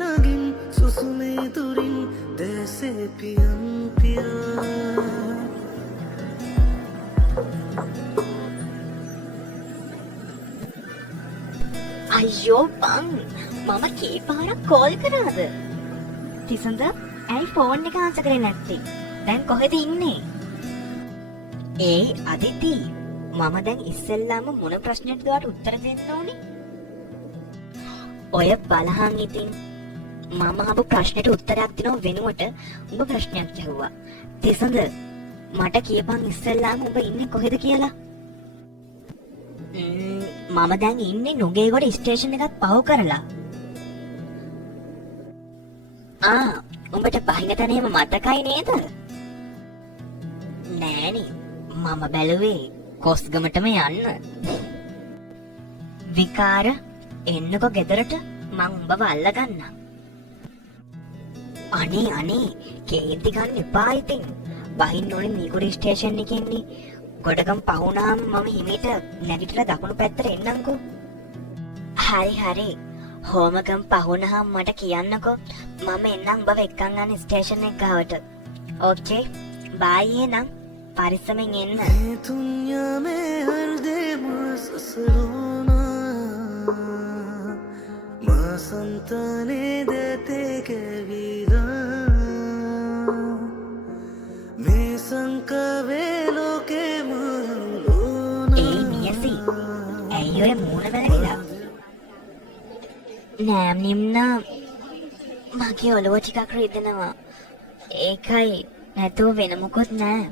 ළඟින් සුසුමේ තුරින් දැසේ පියන් පියා අයියෝ බං මම කී පාරක් කෝල් කරාද? තිසඳ ඇයි ෆෝන් එක ආන්සර් කරේ නැත්තේ? දැන් කොහෙද ඉන්නේ? ඒ අදිති මම දැන් ඉස්සෙල්ලාම මොන ප්‍රශ්නෙටද ඔයාලට උත්තර දෙන්න ඕනේ? ඔය බලහන් ඉතින් මම අහපු ප්‍රශ්නෙට උත්තරයක් දෙනව වෙනුවට උඹ ප්‍රශ්නයක් ඇහුවා. තිසඳ මට කියපන් ඉස්සෙල්ලාම උඹ ඉන්නේ කොහෙද කියලා. මම දැන් ඉන්නේ නුගේගොඩ ස්ටේෂන් එකත් පහු කරලා. උඹට බහින තැන එහෙම මතකයි නේද? නෑනේ මම බැලුවේ කොස්ගමටම යන්න. විකාර එන්නකෝ ගෙදරට මං උඹව අල්ලගන්නම්. අනේ කේන්ති ගන්න එපා ඉතින්. බහින්න ඕනේ මීගොඩ ස්ටේෂන් එකෙන්නේ. ගොඩගම් පහුනාම මම හිමීට නැගිටලා දකුණු පැත්තට එන්නම්කෝ. හරි. හෝමගම් පහුනහම මට කියන්නකෝ. මම එන්නම් උඹව එක්කන් ගන්න ස්ටේෂන් එක ගාවට. ඕකේ. බයි එහෙනම්. පරිස්සමෙන් එන්න. दुनिया में हर दे मसलोना मसंतने देते के वीरा मैं संकवे लोके मलोना ඒ නියසි ඇයි ඔය මූණ වැරදිලා? නෑම් නිම්න මගේ ඔලුව ටිකක් රිදෙනවා. ඒකයි නැතුව වෙන මොකොත් නෑ.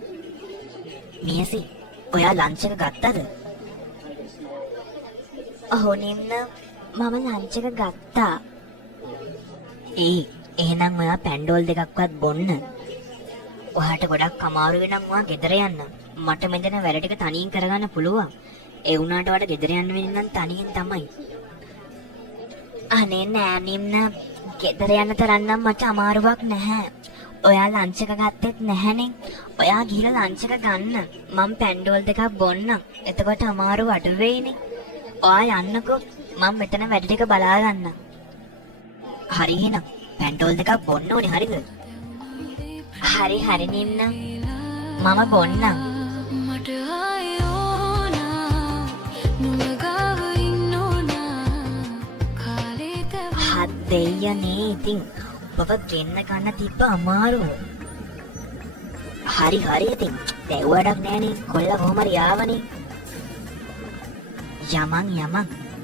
මියසි ඔයා ලන්ච් එක ගත්තද? ඔව් නිම්න මම ලන්ච් එක ගත්තා. එහෙනම් ඔයා පැන්ඩෝල් දෙකක්වත් බොන්න. ඔයාට ගොඩක් අමාරු වෙනම් ඔයා ගෙදර යන්න. මට මෙතන වැඩ ටික තනියෙන් කරගන්න පුළුවන්. ඒ වුණාට ඔයාට ගෙදර යන්න වෙන්නේ නම් තනියෙන් තමයි. අනේ නෑ නිම්න ගෙදර යන්න තරම් නම් මට අමාරුවක් නැහැ. ඔයා ලන්ච් එක ගත්තෙත් නැහනේ. ඔයා ගිහලා ලන්ච් එක ගන්න. මම පැන්ඩෝල් දෙකක් බොන්නම්. එතකොට අමාරු අඩු වෙයිනේ. ඔයා යන්නකෝ. මම මෙතන වැඩ ටික බලා ගන්නම්. හරි එහෙනම් පැන්ඩෝල් දෙකක් බොන්න ඕනේ හරිද? හරි නිම්න මම බොන්නම්. මට ආයෝනා නුඹගාව ඉන්නෝනා කාලෙට හත් දෙයනේ ඉතින් ඔබව ගෙන්න ගන්න තිබ්බ අමාරුව. හරි ඉතින් දැව්වඩක් නෑනේ. කොල්ල කොහොම හරි ආවනේ. යමන්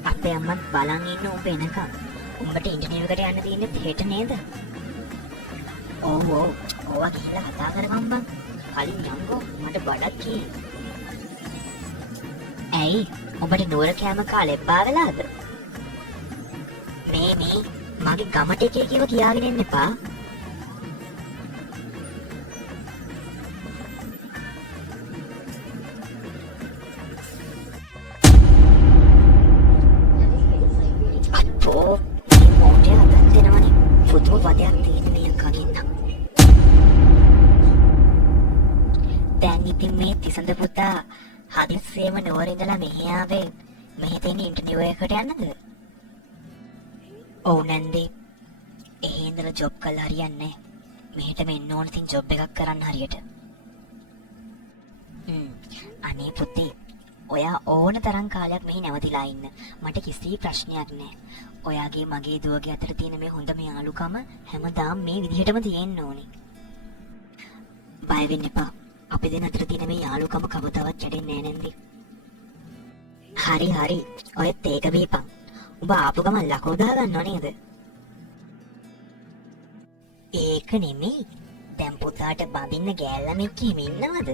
අපේ අම්මත් බලන් ඉන්න උඹ එනකම්. උඹට ඉන්ටර්විව් එකට යන්න තියෙන්නේ හෙට නේද? ඔව් ඕවා කියලා කතා කරගම් බං. කලින් යම්කෝ මට බඩක් කී. ඇයි ඔබට නෝර කෑම කාලේ එපා වෙලාද? මේ මගේ ගමට එකේ කියව කියාගෙන ඉන්න එපා. අපෝ මොකද අතන්දනවනේ පුදුම වදයක් තියෙන මේ කගින්න. දැන් ඉතින් මේ තිසඳ පුතා හදිස්සියෙම නෝර ඉඳලා මෙහි ආවේ මෙහි තියෙන ඉන්ටර්විව් එකකට යන්නද? ඔව් නැන්දේ. එහෙ ඉඳලා ජොබ් කරලා හරියන්නේ නැහැ. මෙහෙට මෙන්න ඕන තින් ජොබ් එකක් කරන්න හරියට. අනේ පුතේ ඔයා ඕන තරම් කාලයක් මෙහි නැවතිලා ඉන්න. මට කිසි ප්‍රශ්නයක් නැහැ. ඔයාගේ මගේ දුවගේ අතර තියෙන මේ හොඳම යාළුකම හැමදාම මේ විදිහටම තියෙන්න ඕනේ. බය වෙන්න එපා. අපි දෙන්න අතර තියෙන මේ යාළුකම කවදාවත් කැඩෙන්නේ නැහැ නේද? හරි. ඔයත් ඒක බීපන්. උඹ ආපු ගමන් ලකෝ දා ගන්නව නේද? ඒක නෙමෙයි. දැන් පුතාට බඳින්න ගෑල්ලම එක්ක ඉන්නවද?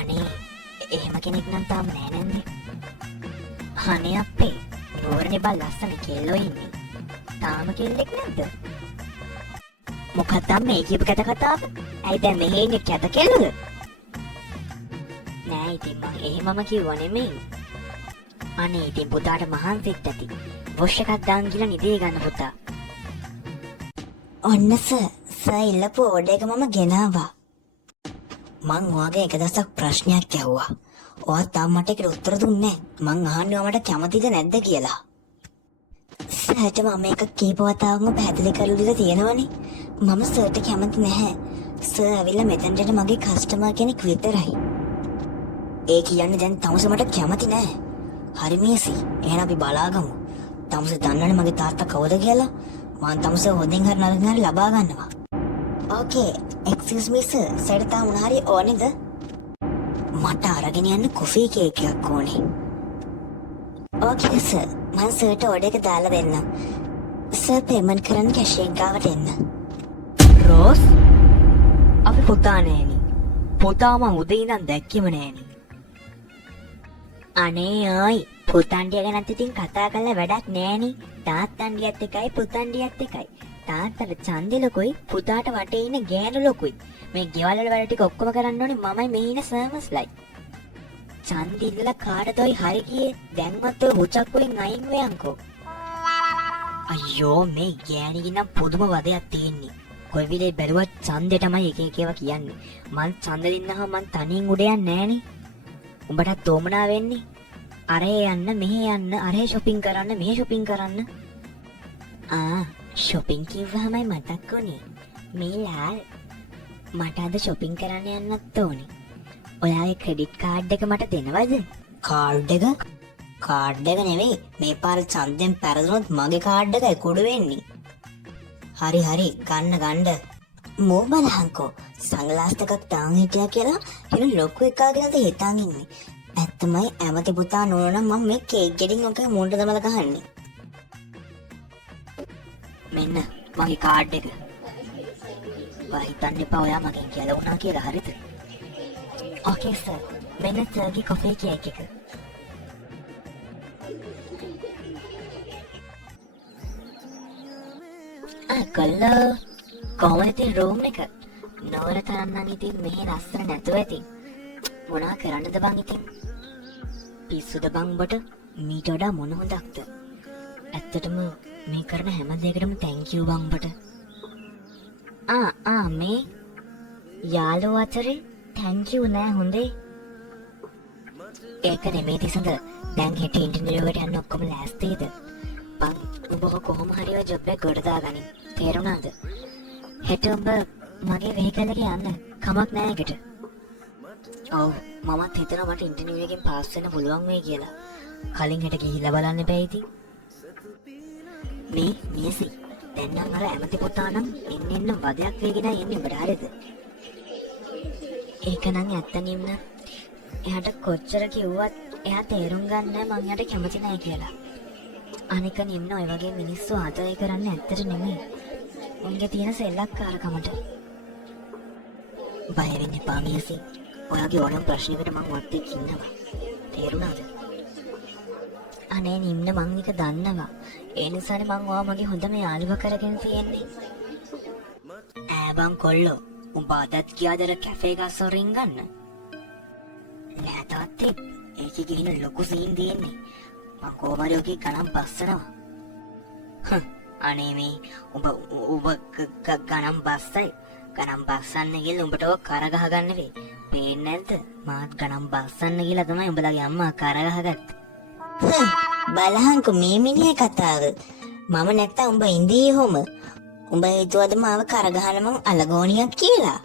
අනේ එහෙම කෙනෙක් නම් තාම නෑ නේද? අනේ අපේ නෝරනේ බා ලස්සන කෙල්ලෝ ඉන්නේ. තාම කෙල්ලෙක් නැද්ද? මොකක්ද මේ කියපු කතාව? ඇයි දැන් මෙහෙ ඉන්නේ කැත කෙල්ලද? නෑ ඉතින් මම එහෙමම කිව්වා නෙමෙයි. අනේ ඉතින් පුතාට මහන්සිත් ඇති. වොෂ් එකක් දාන් ගිහලා නිදේ ගන්න පුතා. ඔන්න සර් ඉල්ලපු ඕඩර් එක මම ගෙනාවා. මං ඔයාගේ එක දවසක් ප්‍රශ්නයක් ඇහුවා. ඔයා තාම මට ඒකට උත්තර දුන්නේ නැහැ. මං අහන්නේ ඔයා මට කැමතිද නැද්ද කියලා. සර්ට මම එක කීප වතාවක්ම පැහැදිලි කරලා දීලා තියෙනවනේ. මම සර්ට කැමති නැහැ. සර් ඇවිල්ලා මෙතනට මගේ කස්ටමර් කෙනෙක් විතරයි. ඒ කියන්නේ දැන් තමුස මට කැමති නැහැ. හරි මේසි. එහෙනම් අපි බලාගමු. තමුස දන්නවනේ මගේ තාත්තා කවුද කියලා. මම තමුස හොඳින් හරි නරකින් හරි ලබා ගන්නවා. ඕකේ. එක්ස්කියුස් මී සර්. සර්ට තාම මොනවා හරි ඕනේද? මට අරගෙන යන්න කොෆි කේක් එකක් ඕනේ. ඕකේ සර්. මම සර්ට ඕඩර් එක දාලා දෙන්නම්. සර් පේමන්ට් කරන්න කැෂියර් ගාවට එන්න. රෝස් අපි පුතා නෑනේ. පුතා මං උදේ ඉඳන් දැක්කෙම නෑනේ. අනේ ආයි පුතන්ඩිය ගැනත් ඉතින් කතා කරලා වැඩක් නෑනේ. තාත්තන්ඩියත් එකයි පුතන්ඩියත් එකයි. තාත්තට ඡන්දෙ ලොකුයි පුතාට වටේ ඉන්න ගෑනු ලොකුයි. මේ ගෙවල් වල වැඩ ටික ඔක්කොම කරන්න ඕනේ මමයි මේ ඉන්න සර්වස්ලයි. ඡන්දෙ ඉඳලා කාටදොයි හරි ගියේ දැන්වත් ඔය මුචක් වලින් අයින් වෙයන්කෝ. අයියෝ මේ ගෑණිගේ නම් පුදුම වදයක් තියෙන්නේ. කොයි විදිහේ බැලුවත් ඡන්දේ තමයි එක එක ඒවා කියන්නේ. මං ඡන්ද දෙන්නහම මං තනියෙන් උඩ යන්නේ නෑනේ. උඹටත් තෝමනා වෙන්නේ. අරේ යන්න මෙහෙ යන්න අරේ shopping කරන්න මෙහෙ shopping කරන්න. shopping කිව්වමයි මතක් වුණේ. මීලාල් මට අද shopping කරන්න යන්නත් ඕනේ. ඔයාගේ ක්‍රෙඩිට් කාඩ් එක මට දෙනවද? කාඩ් එක? කාඩ් එක නෙවෙයි. මේ පාර ඡන්දෙන් පෙරදුනොත් මගේ කාඩ් එකයි කුඩු වෙන්නේ. හරි ගන්න. මෝ බලහන්කෝ සංග්ලාස් එකක් දාන් හිටියා කියලා එන ලොකු එකාගෙනද හිතාන් ඉන්නේ. ඇත්තමයි ඇමති පුතා නෝනා නම් මම මේ කේක් ගෙඩින් ඔක මුණ්ඩ දමලා ගහන්නේ. මෙන්න මගේ කාඩ් එක. ඔයා හිතන්න එපා ඔයා මගෙන් ගැලවුණා කියලා හරිද? ඕකේ සර්. මෙන්න සර්ගේ කොෆි කේක් එක. කල්ලා කොහොමද ඉතින් රූම් එක? නවර තරම් නම් ඉතින් මෙහෙ ලස්සන නැතුව ඇති. මොනා කරන්නද බං ඉතින්? පිස්සුද බං උඹට? මීට වඩා මොන හොඳක්ද? ඇත්තටම මේ කරන හැම දෙයකටම thank you බං උඹට. මේ යාළුවෝ අතරේ thank you නෑ හොඳේ. ඒක නෙමෙයි තිසඳ. දැන් හෙට ඉන්ටර්විව් එකට යන්න ඔක්කොම ලෑස්තිද? බං උඹ කොහොම හරි ඔය ජොබ් එක ගොඩ දාගනින්. තේරුණාද? හෙට උඹ මගේ වෙහිකල් එකේ යන්න. කමක් නෑ ඒකට. ඔව් මමත් හිතනවා මට ඉන්ටර්විව් එකෙන් පාස් වෙන්න පුළුවන් වෙයි කියලා. කලින් හෙට ගිහිල්ලා බලන්න බෑ ඉතින්. මේ මේසි දැන් නම් අර ඇමති පුතා නම් එන්න වදයක් වේගෙන එන්නේ උඹට හරිද? ඒක නම් ඇත්තනින්ම එයාට කොච්චර කිව්වත් එයා තේරුම් ගන්න මං එයාට කැමති නැහැ කියලා. අනික නිම්න ඔය වගේ මිනිස්සු ආදරය කරන්නේ ඇත්තට නෙමෙයි. උන්ගේ තියෙන සෙල්ලක්කාරකමට. බය වෙන්න එපා මියසි. ඔයාගේ ඕනම ප්‍රශ්නයකට මම වත් එක්ක ඉන්නවා. තේරුණාද? අනේ නිම්න මං එක දන්නවා. ඒ නිසානේ මං ඔයා මගේ හොඳම යාළුවා කරගෙන තියෙන්නේ. බං කොල්ලෝ උඹ අදත් ගියාද කැෆේ එක අස්සරින් ගන්න? නෑ තාත්තේ. ඒකේ ගිහින් ලොකු සීන් දෙන්නේ. මං කොහමද ඔකේ ගණන් බස්සනවා. අනේ මේ උඹ ගණන් බස්සයි. ගණන් බස්සන්න ගිහලා උඹට ඔය කර ගහ ගන්න වෙයි. පේන්නේ නැද්ද? මාත් ගණන් බස්සන්න ගිහලා තමයි උඹලගේ අම්මා කර ගහගත්තේ. බලහන්කෝ මේ මිනිහේ කතාව. මම නැත්තම් උඹ ඉඳී හොම. උඹ හිතුවද මාව කරගහන මං අලගෝනියක් කියලා?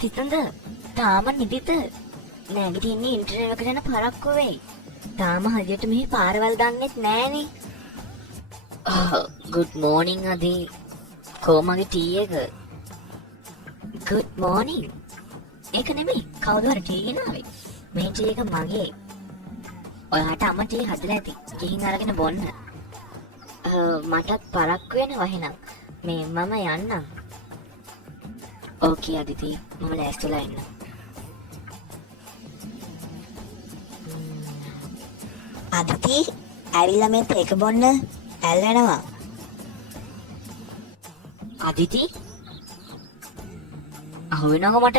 තිසඳ තාම නිදිද? නැගිටින්නේ ඉන්ටර්විව් එකට යන පරක්කු වෙයි. තාම හරියට මෙහි පාරවල් දන්නෙත් නෑනේ. good morning අදී. කොහමද ටී එක? good morning. ඒක නෙමෙයි කවුද හරි ටී ගෙනාවේ. මේ ටී එක මගේ. ඔයාට අම්මා ටී හදලා ඇති. ගිහින් අරගෙන බොන්න. මටත් පරක්කු වෙනවා එහෙනම්. මේ මම යන්නම්. ඕකේ අදිති මම ලෑස්තිලා ඉන්න. අදිති ඇවිල්ලා මේ තේක බොන්න ඇල්ලනවා. අදිති අහුවෙනවක මට?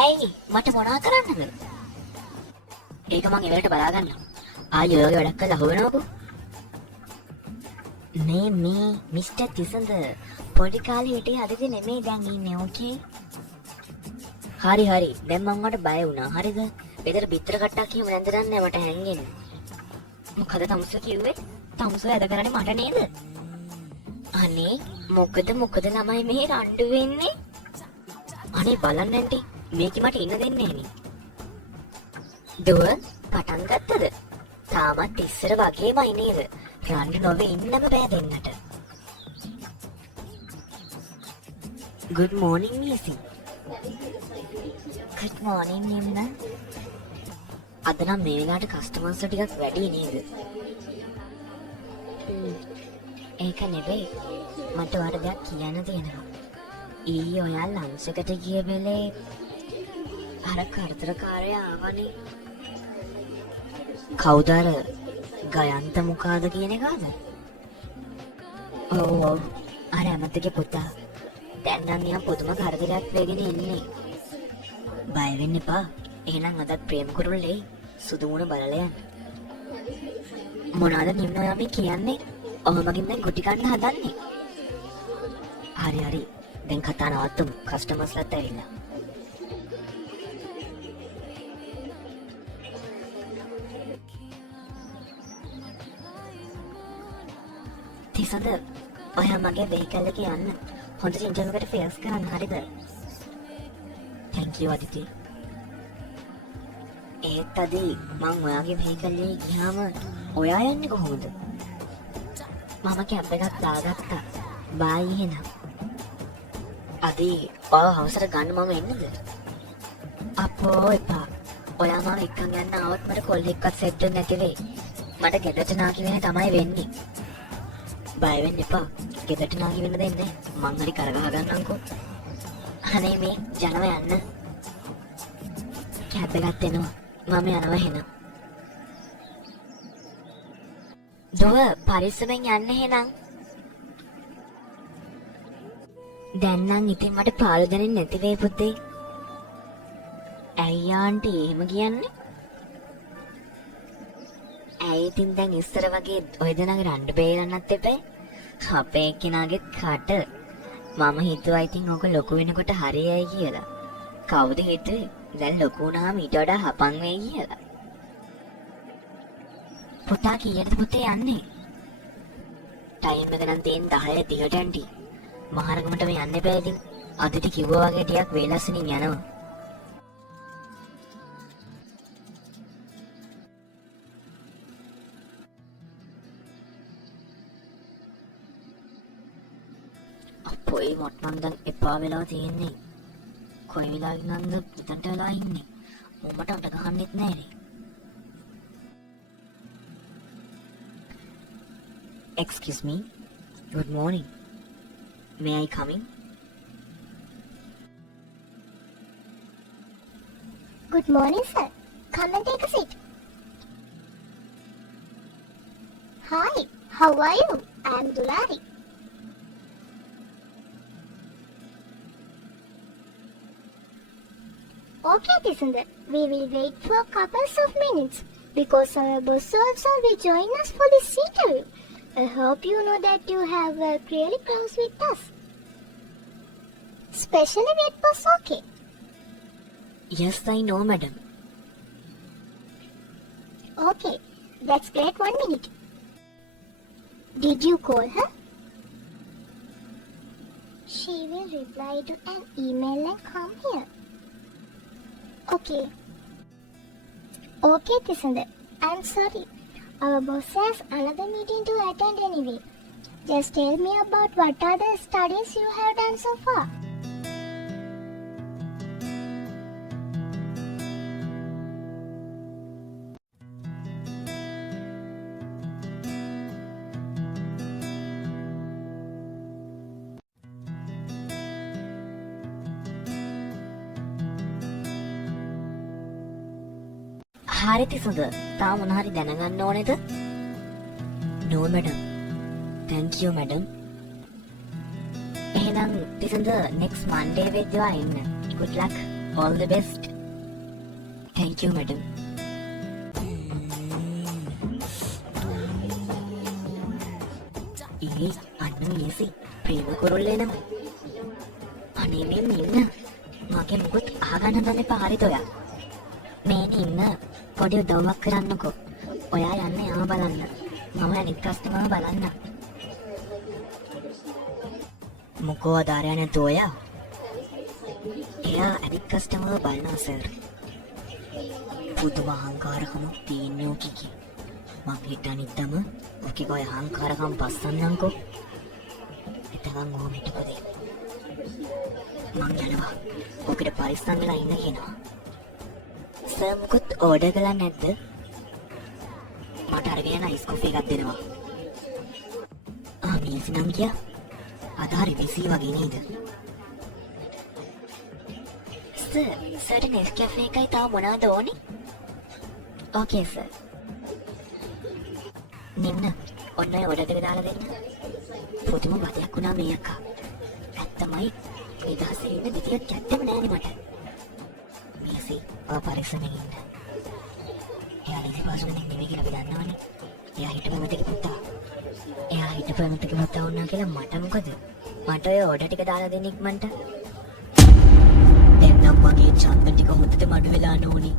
ඇයි මට මොනා කරන්නද? ඒක මං එවලට බලාගන්නවා. ආයෙ ඔය වගේ වැඩක් කරලා අහුවෙනවකෝ. මේ මිස්ටර් තිසඳ පොඩි කාලේ හිටියේ අදද නෙමෙයි දැන් ඉන්නේ ඕකේ. හරි දැන් මං වට බය වුණා. හරිද? බෙදර පිටර කට්ටක් කියම නැන්ද දන්නේ මට හැංගෙන්නේ. මොකද තමුස කිව්වේ? තමුස ඇද කරන්නේ මට නේද? අනේ මොකද ළමයි මෙහෙ රණ්ඩු වෙන්නේ? අනේ බලන්න ඇන්ටි මේක මට ඉන්න දෙන්නේ නෑනේ. දුව පටන් ගත්තද? තාමත් ඉස්සර වගේමයි නේද? රණ්ඩු නොවේ ඉන්නම බෑ දෙන්නට. Good morning මියසි. Good morning නිම්න. අද නම් මේ වෙලාවට කස්ටමර්ස් ටිකක් වැඩි නේද? ඒක නෙවෙයි මට ඔයාලට දෙයක් කියන්න තියෙනවා. ඊයේ ඔයා ලන්ච් එකට ගිය වෙලේ අර කරදරකාරයා ආවනේ. කවුද අර ගයන්ත මොකාද කියන එකද? ඔව් අර ඇමතිගේ පුතා. දැන් නම් නිකන් පුදුම කරදරයක් වෙගෙන ඉන්නේ. බය වෙන්න එපා. එහෙනම් අදත් ප්‍රේම කුරුල්ලේ සුදු මුණ බලලා යන්න. මොනවාද නිම්න ඔයා මේ කියන්නේ? ඔහොමකින් දැන් ගුටි කන්න හදන්නේ. හරි දැන් කතා නවත්තමු. කස්ටමර්ස්ලාත් ඇවිල්ලා. තිසඳ ඔයා මගේ වෙහිකල් එකේ යන්න. හොඳට ඉන්ටර්විව් එකට ෆේස් කරන්න හරිද? thank you අදිති. ඒත් අදී මං ඔයාගේ වෙහිකල් එකේ ගියාම ඔයා යන්නේ කොහොමද? මම කැබ් එකක් දාගත්තා. බයි එහෙනම්. අදී ඔය අවසර ගන්න මම එන්නද? අපෝ එපා. ඔයා මම එක්කන් යන්න ආවොත් මට කොල්ලෙක්වත් සෙට් වෙන්නේ නැති වෙයි. මට ගෙදරට නාකි වෙන්නේ තමයි වෙන්නේ. බය වෙන්න එපා. ගෙදරට නාකි වෙන්න දෙන්නේ. මං හරි කරගහ ගන්නම්කෝ. අනේ මේ ජනව යන්න. කැබ් එකක් දෙනවා. මම යනවා එහෙනම්. දුව පරිස්සමෙන් යන්න එහෙනම්. දැන් නම් ඉතින් මට පාළු දැනෙන්නේ නැති වෙයි පුතේ. ඇයි ආන්ටි එහෙම කියන්නේ? ඇයි ඉතින් දැන් ඉස්සර වගේ ඔය දෙනාගේ රණ්ඩු බේරන්නත් එපේ. අපේ කෙනාගේ කට මම හිතුවා ඉතින් ඕක ලොකු වෙනකොට හරියයි කියලා. කවුද හිතුවේ? දැන් ලොකු වුණාම ඊට වඩා හපන් වෙයි කියලා. පුතා කීයටද පුතේ යන්නේ? ටයිම් එක නම් තියෙන 10:30ට ආන්ටි. මහරගමට මේ යන්න එපා ඉතින්. අදිට කිව්වා වගේ ටිකක් වේලස්සනින් යනවා. අපොයි මොට්ටම් දැන් එපා වෙලා තියෙන්නේ. කොයි වෙලාවකින් නන්ද පිටට වෙලා ඉන්නේ. මොමට අඬ ගහන්නෙත් නෑනේ. Excuse me. Good morning. May I come in? Good morning, sir. Come and take a seat. Hi, how are you? I am Dulari. Okay, Tisandar. We will wait for a couple of minutes because our boss also will join us for this interview. I hope you know that you have worked really close with us. Especially with boss, okay? Yes, I know, madam. Okay, that's great. 1 minute. Did you call her? She will reply to an email and come here. Okay. Okay, Tisandar. I'm sorry. Our boss has another meeting to attend anyway. Just tell me about what are the studies you have done so far. හරි තිසඳ තාම මොන හරි දැනගන්න ඕනේද? No madam. Thank you madam. එහෙනම් එහෙනම් තිසඳ next Monday වෙද්දිවා එන්න. Good luck. All the best. Thank you, madam. අන්න මේසි ප්‍රේම කුරුල්ලේ නම. අනේ මෙන්න ඉන්න. මගේ මුකුත් අහගන්න දන්නේ පාරිත ඔයා. මේ ඉන්න පොඩි උදව්වක් කරන්නකෝ. ඔයා යන්න යාම බලන්න. මම අනිත් කස්ටමර් බලන්න. මොකෝ ආදාරය නැතු ඔයා? එයා අනිත් කස්ටමර් බලනවා සර්. පුදුම අහංකාරකමක් තියෙන්නේ ඔකිකි. මං හිතනිද්දම ඔකි ගොය අහංකාරකම් පස්සන්නම්කෝ. එතකන් ඕම හිටපොදේ. මං යනවා. ඔකට පරිස්සම් වෙලා ඉන්න කියනවා. සර් මොකද ඕඩර් කළා නැද්ද? මට අරගෙන අයිස් කොෆි එකක් දෙනවා. මේසි නම් කියා. අද හරි බිසි වගේ නේද? සර් නෙස්කැෆේ එකයි තාම මොනවද ඕනේ? ඕකේ සර්. නින්න ඔන්න ඔය ඔඩර් එක දාලා දෙන්න. පුදුම වදයක් වුණා මේ අක්කා. ඇත්තමයි ඒ දහසේ ඉන්න දෙතියක් ඇත්තම නෑනේ මට. මේසි පරිස්සමෙන් ඉන්න. එයා ලිසි පාසුනේ නෙමෙයි කියලා අපි දන්නවනේ. එයා හිටපු මතක පුතා. එයා හිටපු මතක පුතා වුණා කියලා මට මොකද? මට ඔය ඔඩර් ටික දාලා දෙන්න ඉක්මනට. එන්නම් මගේ ඡන්ද ටික හොඳට මඩු වෙලා නෝනි.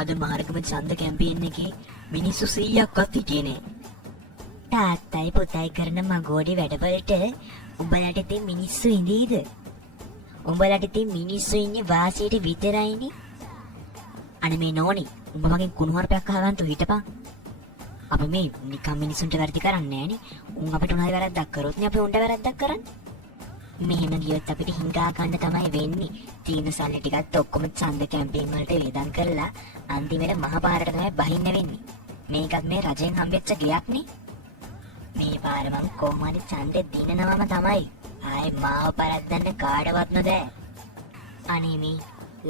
අද මාර්ගම ඡන්ද කැම්පේන් එකේ මිනිස්සු 100ක්වත් හිටියේ නෑ. තාත්තයි පුතයි කරන මගෝඩි වැඩවලට උඹලට ඉතින් මිනිස්සු ඉඳීද? උඹලට ඉතින් මිනිස්සු ඉන්නේ වාසියට විතරයිනේ. අනේ මේ නෝනි උඹ මගෙන් කුණුහරුපයක් අහගන්න තු හිටපන්. අපි මේ නිකම් මිනිසුන්ට වැරදි කරන්නේ නෑනේ. උන් අපිට උනායි වැරද්දක් කරොත් නේ අපි උන්ට වැරද්දක් කරන්නේ. මෙහෙම ගියොත් අපිට හිඟා ගන්න තමයි වෙන්නේ. තීන සල්ලි ටිකත් ඔක්කොම ඡන්ද කැම්පේන් වලට වේදම් කරලා අන්තිමට මහ පාරට තමයි බහින්න වෙන්නේ. මේකත් මේ රජෙන් හම්බෙච්ච ගයක් නේ. මේ පාර මම කොහොමද ඡන්දෙ දිනනවම තමයි. ආයේ මාව පරද්දන්න කාටවත් නොදෑ. අනේ මේ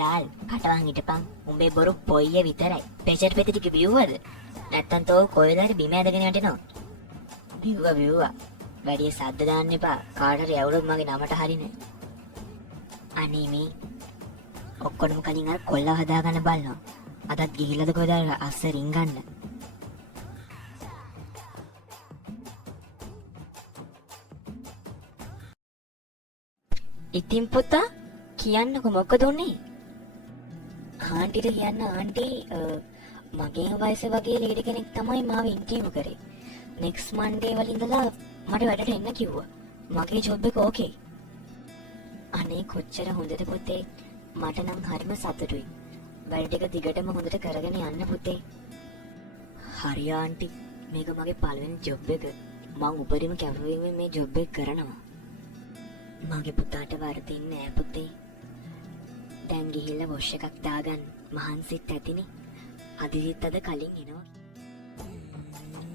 ලාල් කටවන් හිටපන්. උඹේ බොරු පොయ్య විතරයි. ප්‍රෙෂර් පෙති ටික බිව්වද? නැත්තම් තෝ කොහෙද හරි බිම ඇදගෙන යටිනවා. බිව්වා. වැඩි සද්ද දාන්න එපා. කාට හරි ඇවුලොත් මගේ නමට හරිනේ. අනේ මේ ඔක්කොම කලින් අර කොල්ලව හදාගන්න බලනවා. අදත් ගිහිල්ලාද කොහෙද අස්ස රින් ගන්න. ඉතින් පුතා කියන්නකො මොකද උනේ? ආන්ටිට කියන්න ආන්ටි මගේ වයස වගේ ලේඩි කෙනෙක් තමයි මාව ඉන්ටර්විව් කරේ. next Monday වල ඉඳලා මට වැඩට එන්න කිව්වා. මගේ ජොබ් එක ඕකේ. අනේ කොච්චර හොඳද පුතේ. මට නම් හරිම සතුටුයි. වැඩ ටික දිගටම හොඳට කරගෙන යන්න පුතේ. හරි ආන්ටි. මේක මගේ පළවෙනි ජොබ් එක. මම උපරිම කැපවීමෙන් මේ ජොබ් එක කරනවා. මගේ පුතාට වරදින්නේ නෑ පුතේ. දැන් ගිහිල්ලා වොෂ් එකක් දාගන්න. මහන්සිත් ඇතිනේ. අදිරිත් අද කලින් එනවා.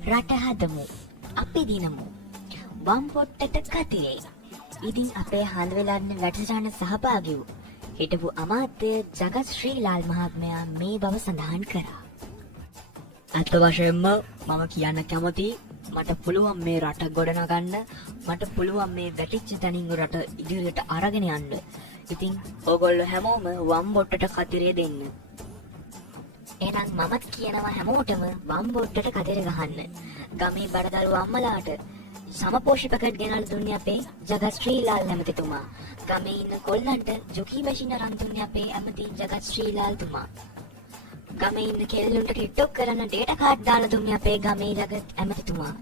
රට හදමු. අපි දිනමු. වම් පොට්ටට කතිරේ. ඉතින් අපේ හඳ වෙලන්න වැඩසටහන සහභාගී වූ හිටපු අමාත්‍ය ජගත් ශ්‍රීලාල් මහත්මයා මේ බව සඳහන් කරා. අත් වශයෙන්ම මම කියන්න කැමතියි මට පුළුවන් මේ රට ගොඩනගන්න. මට පුළුවන් මේ වැටිච්ච තැනින් රට ඉදිරියට අරගෙන යන්න. ඉතින් ඕගොල්ලෝ හැමෝම වම් බොට්ටට කතිරේ දෙන්න. එහෙනම් මමත් කියනවා හැමෝටම වම් බොට්ටට කතිරේ ගහන්න. ගමේ බඩදරුව අම්මලාට සමපෝෂි පැකට් ගෙනල්ලා දුන්නේ අපේ ජගත් ශ්‍රීලාල් ඇමතිතුමා. ගමේ ඉන්න කොල්ලන්ට ජොකි මැෂින් අරන් දුන්නේ අපේ ඇමති ජගත් ශ්‍රීලාල් තුමා. ගමේ ඉන්න කෙල්ලුන්ට ටික්ටොක් කරන්න ඩේටා කාඩ් දාලා දුන්නේ අපේ ගමේ ජගත් ඇමතිතුමා.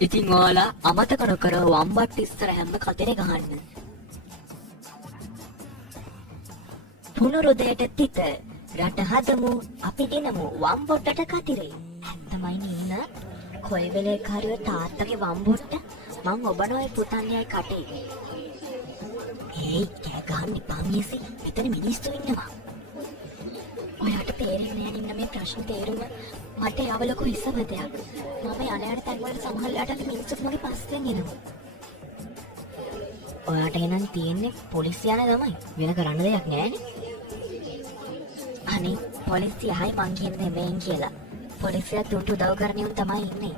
ඉතින් ඔයාලා අමතක නොකර වම්බට් ඉස්සර හැම කතරේ ගහන්න. පුනරුදයට තිත රට හදමු අපි දිනමු වම්බොට්ටට කතිරේ. ඇත්තමයි නේන. කොයි වෙලේ කාරිය තාත්තගේ වම්බොට්ට මං ඔබනෝයි පුතන්යයි කටේ. ඒයි කෑ ගහන්න එපා මියසි. මෙතන මිනිස්සු ඉන්නවා. ඔයාට තේරෙන්නේ නෑ නේද මේ ප්‍රශ්න තේරුම? මට යව ලොකු හිසවදයක්. මම යලයට තැන්වල සමහරලාට මිනිස්සුත් මගේ පස්සෙන් එනවා. ඔයාට එනන් තියෙන්නේ පොලිසිය යන තමයි. වෙන කරන්න දෙයක් නෑනේ. අනේ පොලිසිය හයි මං කියන දේ මෙන් කියලා. පොලිසිය තුන්ට උදව් කරන උන් තමයි ඉන්නේ.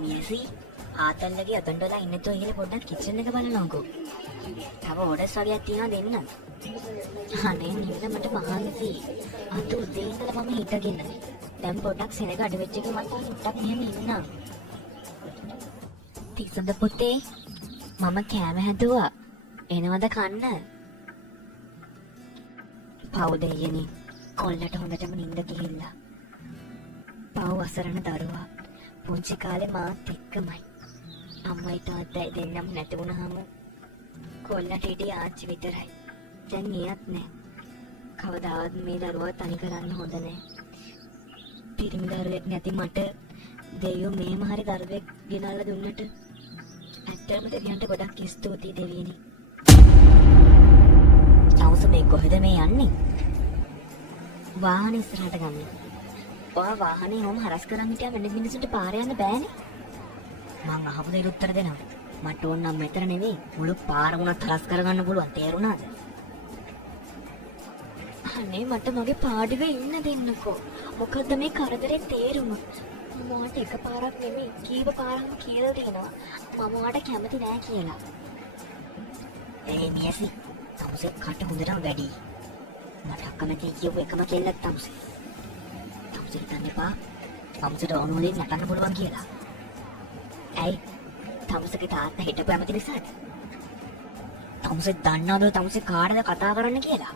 මියසි ආතල්ලගේ අතන්ඩලා ඉන්නතෝ ඉහළ පොඩ්ඩක් කිචන් එක බලනකෝ. තව ඕඩර්ස් වගේක් තියෙනවා දෙන්න. අනේ නිවන මට මහන්සි. අත උදේ ඉඳලා මම හිටගෙන. දැන් පොඩ්ඩක් සෙනග අඩ වෙච්ච එක මම පොඩ්ඩක් මෙහෙම ඉන්නවා. තිසඳ පුතේ මම කෑම හැදුවා. එනවද කන්න? පව් දෙයනේ. කොල්ලට හොඳටම නිින්ද ගිහිල්ලා. පව් අසරණ දරුවා. පුංචි කාලේ මාත් එක්කමයි. අම්මයි තාත්තයි දෙන්නම නැති වුණාම කොල්ලට හිටියේ ආච්චි විතරයි. දැන් එයත් නෑ. කවදාවත් මේ දරුවා තනි කරන්න හොඳ නෑ. පිරිමි දරුවෙක් නැති මට දෙවියෝ මේම හරි දරුවෙක් ගෙනල්ලා දුන්නට ඇත්තටම දෙවියන්ට ගොඩක් ස්තුතියි දෙවියනි. තවුස මේ කොහෙද මේ යන්නේ? වාහන ඉස්සරහට ගන්න. ඔයා වාහනේ මොම හරස් කරන් හිටියා වෙන මිනිස්සුන්ට පාර යන්න බෑනේ. මං අහපු දෙයට උත්තර දෙනවා. මට ඕන නම් මෙතන නෙවෙයි මුළු පාර වුණත් හරස් කරගන්න පුළුවන්. තේරුණාද? අනේ මට මගේ පාඩුවේ ඉන්න දෙන්නකෝ. මොකද්ද මේ කරදරේ තේරුම? මට එක පාරක් නෙමෙයි කීප පාරක් කියලා දෙනවා. මම ඔයාට කැමති නෑ කියලා. ඒ මියසි තමුසේ කට හොඳටම වැඩි. මට අකමැති කියපු එකම කෙල්ලක් තමුසේ. තමුසේ හිතන්න එපා. තමුසේට ඕනෝලේ නටන්න පුළුවන් කියලා. ඇයි? තමුසේගේ තාත්තා හිටපු ඇමති නිසාද? තමුසේ දන්නවද තමුසේ කාටද කතා කරන්න කියලා?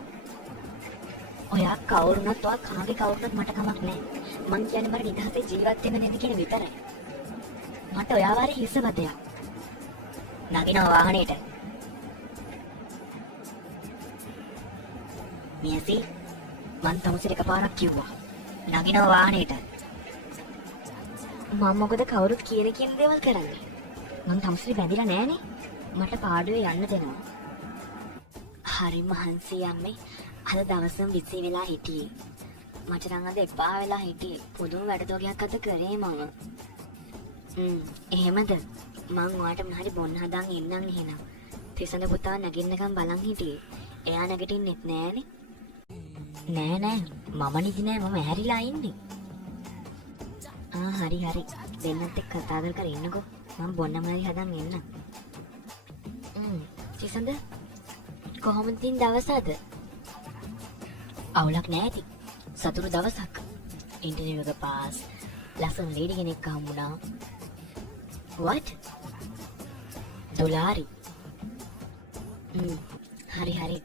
ඔයා කවුරුනත් ඔයා කාගේ කවුරුනත් මට කමක් නැහැ. මං කියන්නේ මට නිදහසේ ජීවත් වෙන්න නේද කියන විතරයි. මට ඔයා වාරේ හිස්සවදයක්. නගිනවා වාහනේට. මියසි මං තමුසේට එකපාරක් කිව්වා. නගිනවා වාහනේට. මම මොකද කවුරුත් කියන දේවල් කරන්නේ? මං තමුසේට බැඳිලා නෑනේ. මට පාඩුවේ යන්න දෙනවා. හරි මහන්සි අම්මේ. අද දවසම විසි වෙලා හිටියේ. මට නම් අද එපා වෙලා හිටියේ. පොදුම වැඩතෝගයක් අද කරේ මම. එහෙමද? මං ඔයාට මොනහරි බොන්න හදාන් ඉන්නම් එහෙනම්. තිසඳ පුතා නැගින්නකම් බලන් හිටියේ. එයා නැගිටින්නෙත් නෑනේ. නෑ මම නිදි නෑ මම ඇහැරිලා ඉන්නේ. හරි දෙන්නත් එක්ක කතා කර ඉන්නකෝ. මම බොන්නම හරි හදාන් එන්නම්. තිසඳ කොහොමද තින් දවස අද? අවුලක් නැති සතුරු දවසක්. ඉන්ටර්විව් එක පාස්. ලස්සන ලේඩි කෙනෙක් හම්බුණා. what? ඩොලාරි. හරි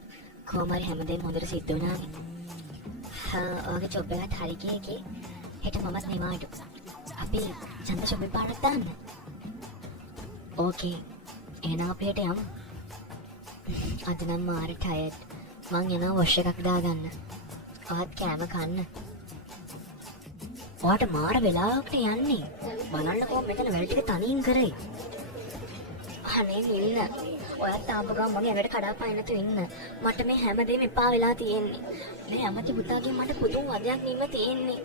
කොහමරි හැමදේම හොඳට සිද්ධ වුණා. ඔයාගේ ජොබ් එකත් හරි ගියේ. හෙට මමත් නිමාඩු. අපි ඡන්ද ෂොප් එක පාරක් දාන්න. ඕකේ. එහෙනම් අපි හෙට යමු. අද නම් මාර ටයර්ඩ්. මං යනවා වොෂ් එකක් දාගන්න. ඔයාත් කෑම කන්න. ඔයාට මාර වෙලාවකට යන්නේ. බලන්නකෝ මෙතන වැඩ ටික තනියෙන් කරේ. අනේ ඉන්න. ඔයාත් තාම ගම මගේ ඇඟට කඩාපනින්න නැතුව ඉන්න. මට මේ හැමදේම එපා වෙලා තියෙන්නේ. මේ ඇමති පුතාගෙන් මට පුදුම වදයක් නිම්ම තියෙන්නේ.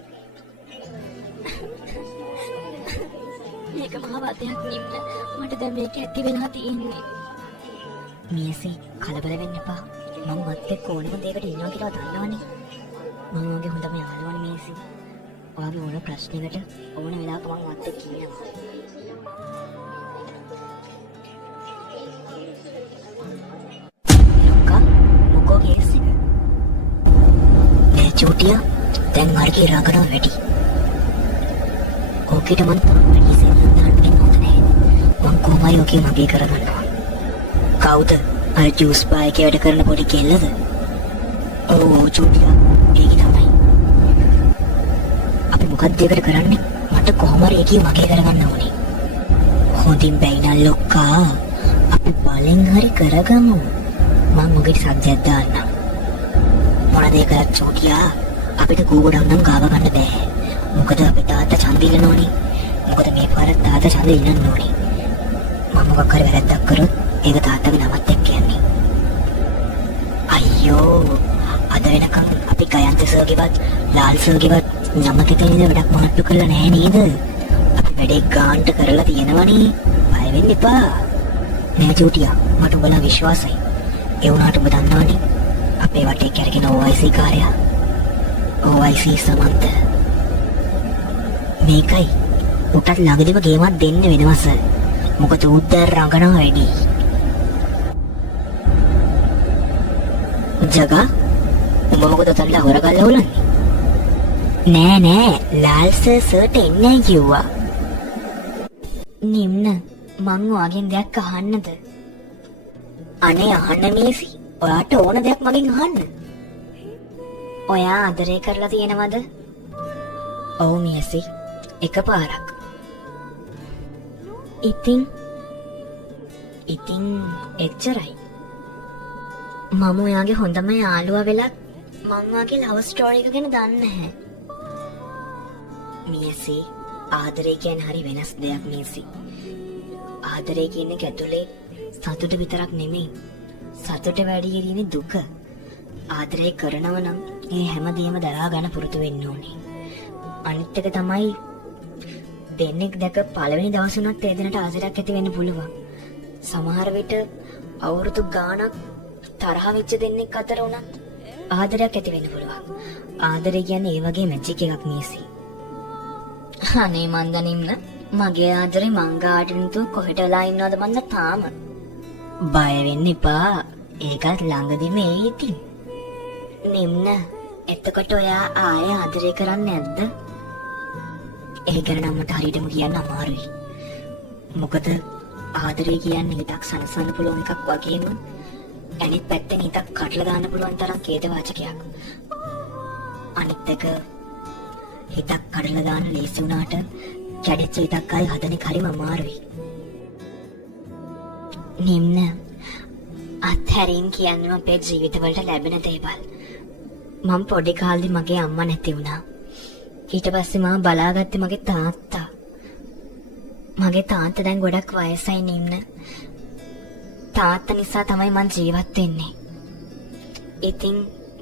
මේක මහා වදයක් නිම්ම. මට දැන් මේක ඇති වෙලා තියෙන්නේ. මියසි කලබල වෙන්න එපා. මම වත් එක්ක ඕනම දෙයකට ඉන්නවා කියලා දන්නවනේ. මම වගේ හොඳම යාළුවනේ මියසි. ඔයාගේ ඕන ප්‍රශ්නයකට ඕන වෙලාවක මම වත් එක්ක ඉන්නවා. ලොක්කා මොකෝ කේස් එක? මේ චූටියා දැන් මාර්ගේ රාගන වැඩි. ඕකේට මම තාමයි සෙල්ලම් නෑ. මම කොහොමයි ඔකේ මගේ කරගන්නවා. කවුද? අර ජූස් බාර් එකේ වැඩ කරන පොඩි කෙල්ලද? ඔව් චූටියා. ඒක තමයි. අපි මොකක්ද ඒකට කරන්නේ? මට කොහොම හරි ඒකේ මගේ කරගන්න ඕනේ. හොඳින් බැයිනා ලොක්කා. අපි බලෙන් හරි කරගමු. මම ඔකට සබ්ජෙක්ට් දාන්නම්. මොනද ඒක චූටියා? අපිට කෝගොඩක් නම් ගාව ගන්න බෑ. මොකද අපි තාත්තා ඡන්ද ඉල්ලන ඕනේ. මොකද මේ පාර තාත්තා ඡන්ද ඉල්ලන්න ඕනේ. මම මොකක් හරි වැරද්දක් කරොත් ඒක තාත්තගේ නමත් එක්ක යන්නේ. අයියෝ අද වෙනකම් අපි ගයන්ත සර්ගෙවත් ලාල් සර්ගෙවත් නමක තියෙන වැඩක් මාට්ටු කරලා නැහැ නේද? අපි වැඩේ ගාන්ට කරලා තියෙනවනේ. බය වෙන්න එපා. නෑ චූටියා මට උඹලා විශ්වාසයි. ඒ වුණාට ඔබ දන්නවනේ අපේ වටේ කැරගෙන OIC කාර්යය. OIC සමන්ත මේකයි උටත් ළඟදිම ගේමක් දෙන්න වෙනවා සර්. මොකද උත් දැන් රඟනවා වැඩි. ජගා උඹ මොකද තල්ලා හොරගල්ල හොලන්නේ? නෑ ලාල් සර්ට එන්නේ කිව්වා. නිම්න මං ඔයාගෙන් දෙයක් අහන්නද? අනේ අහන්න මේසි. ඔයාට ඕන දෙයක් මගෙන් අහන්න. ඔයා ආදරය කරලා තියෙනවද? ඔව් මේසි. එකපාරක්. ඉතින් එච්චරයි. මම ඔයාගේ හොඳම යාළුවා වෙලත් මං වාගේ ලව් ස්ටෝරි එක ගැන දන්නේ නැහැ. මේසි ආදරය කියන්නේ හරි වෙනස් දෙයක් මේසි. ආදරය කියන්නේ ඇතුලේ සතුට විතරක් නෙමෙයි. සතුට වැඩි ඉන්නේ දුක. ආදරය කරනව නම් ඒ හැමදේම දරා ගන්න පුරුදු වෙන්න ඕනේ. අනිත් එක තමයි දෙන්නෙක් දැක පළවෙනි දවස් උනත් ඒ දෙන්නට ආදරයක් ඇති වෙන්න පුළුවන්. සමහර විට අවුරුදු ගාණක් තරහ වෙච්ච දෙන්නෙක් අතර උනත් ආදරයක් ඇති වෙන්න පුළුවන්. ආදරය කියන්නේ ඒ වගේ මැජික් එකක් මේසි. අනේ මන්ද නිම්න මගේ ආදරේ මංගාටින්තු කොහෙටලා ඉන්නවද මන්ද තාම. බය වෙන්න එපා. ඒකත් ළඟදිම එයි ඉතින්. නිම්න එතකොට ඔයා ආයෙ ආදරය කරන්නේ නැද්ද? ඒ ගැන නම් මට හරියටම කියන්න අමාරුයි. මොකද ආදරය කියන්නේ හිතක් සනසන්න පුළුවන් එකක් වගේම අනිත් පැත්තෙන් හිතක් කඩලා දාන්න පුළුවන් තරම් කේතවාචකයක්. අනිත් එක හිතක් කඩලා දාන්න ලේසි වුණාට කැඩිච්ච හිතක් ආයි හදන එක හරිම අමාරුයි. නිම්න අත්හැරීම් කියන්නේ අපේ ජීවිතවලට ලැබෙන දේවල්. මම පොඩි කාලේ මගේ අම්මා නැති වුණා. ඊට පස්සේ මම බලාගත්තේ මගේ තාත්තා. මගේ තාත්තා දැන් ගොඩක් වයසයි නිම්න. තාත්තා නිසා තමයි මං ජීවත් වෙන්නේ. ඉතින්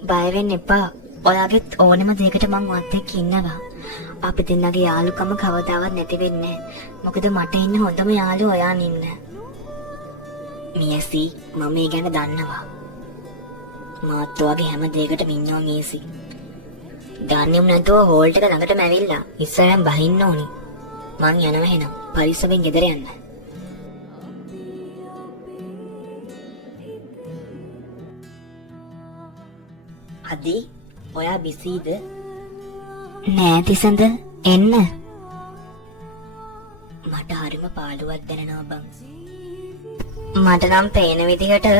බය වෙන්න එපා. ඔයාගෙත් ඕනෙම දෙයකට මං ඔයත් එක්ක ඉන්නවා. අපි දෙන්නගේ යාළුකම කවදාවත් නැති වෙන්නේ නැහැ. මොකද මට ඉන්න හොඳම යාළුවා ඔයා නිම්න. මියසි මම මේ ගැන දන්නවා. මාත් ඔයාගේ හැම දෙයකටම ඉන්නවා මියසි. දන්නේම නැතුව හෝල්ට් එක ළඟටම ඇවිල්ලා ඉස්සරහන් බහින්න ඕනි. මං යනවා එහෙනම්. පරිස්සමෙන් ගෙදර යන්න. අදී ඔයා බිසීද? නෑ තිසඳ එන්න. මට හරිම පාළුවක් දැනෙනවා බං. මට නම් පේන විදිහට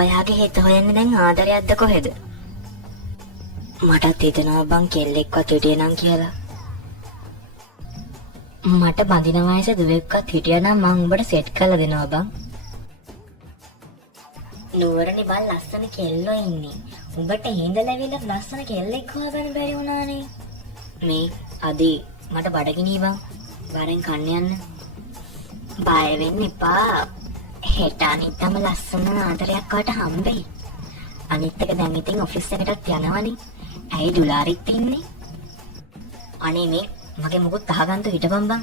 ඔයාගේ හිත හොයන්නේ දැන් ආදරයක්ද කොහෙද? මටත් හිතෙනවා බං කෙල්ලෙක්වත් හිටියේ නම් කියලා. මට බඳින වයසේ දුවෙක්වත් හිටියා නම් මං උඹට සෙට් කරලා දෙනවා බං. නුවරනේ බං ලස්සන කෙල්ලෝ ඉන්නේ. උඹට හිඳලාවිලා ලස්සන කෙල්ලෙක් හොයාගන්න බැරි වුණානේ. මේ අදී මට බඩගිනි බං. වරෙන් කන්න යන්න. බය වෙන්න එපා. හෙට අනිත්තම ලස්සන ආදරයක් වට හම්බෙයි. අනිත් එක දැන් ඉතින් ඔෆිස් එකටත් යනවනේ. ඇයි ඩොලාරිත් ඉන්නේ? අනේ මේ මගේ මොකුත් අහගන්න හිටපන් බං.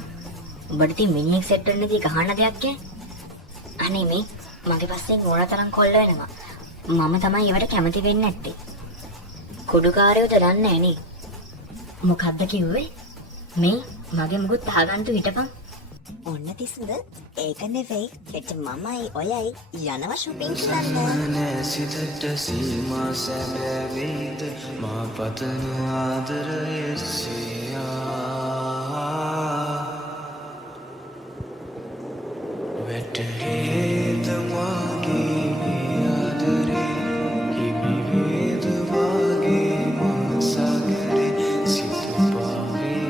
උඹට ඉතින් මිනිහෙක් සෙට් වෙන්න දී ගහන්න දෙයක් ඈ. අනේ මේ මගේ පස්සෙන් ඕන තරම් කොල්ල වෙනවා. මම තමයි ඒවට කැමති වෙන්නේ නැත්තේ. කුඩුකාරයෝ දන්නේ නැනේ. මොකද්ද කිව්වේ? මේ මගේ මොකුත් අහගන්න හිටපන්. ඔන්න තිසඳ ඒක නෙවෙයි හෙට මමයි ඔයයි යනවා shopping කරන්න. සම්මනේ සිතට සීමා සැබෑවේද මා පතන ආදරයේ සියා වැටහෙද මාගේ මේ ආදරේ හිමි වේද වාගේ මා සාගරේ සිත පාවේ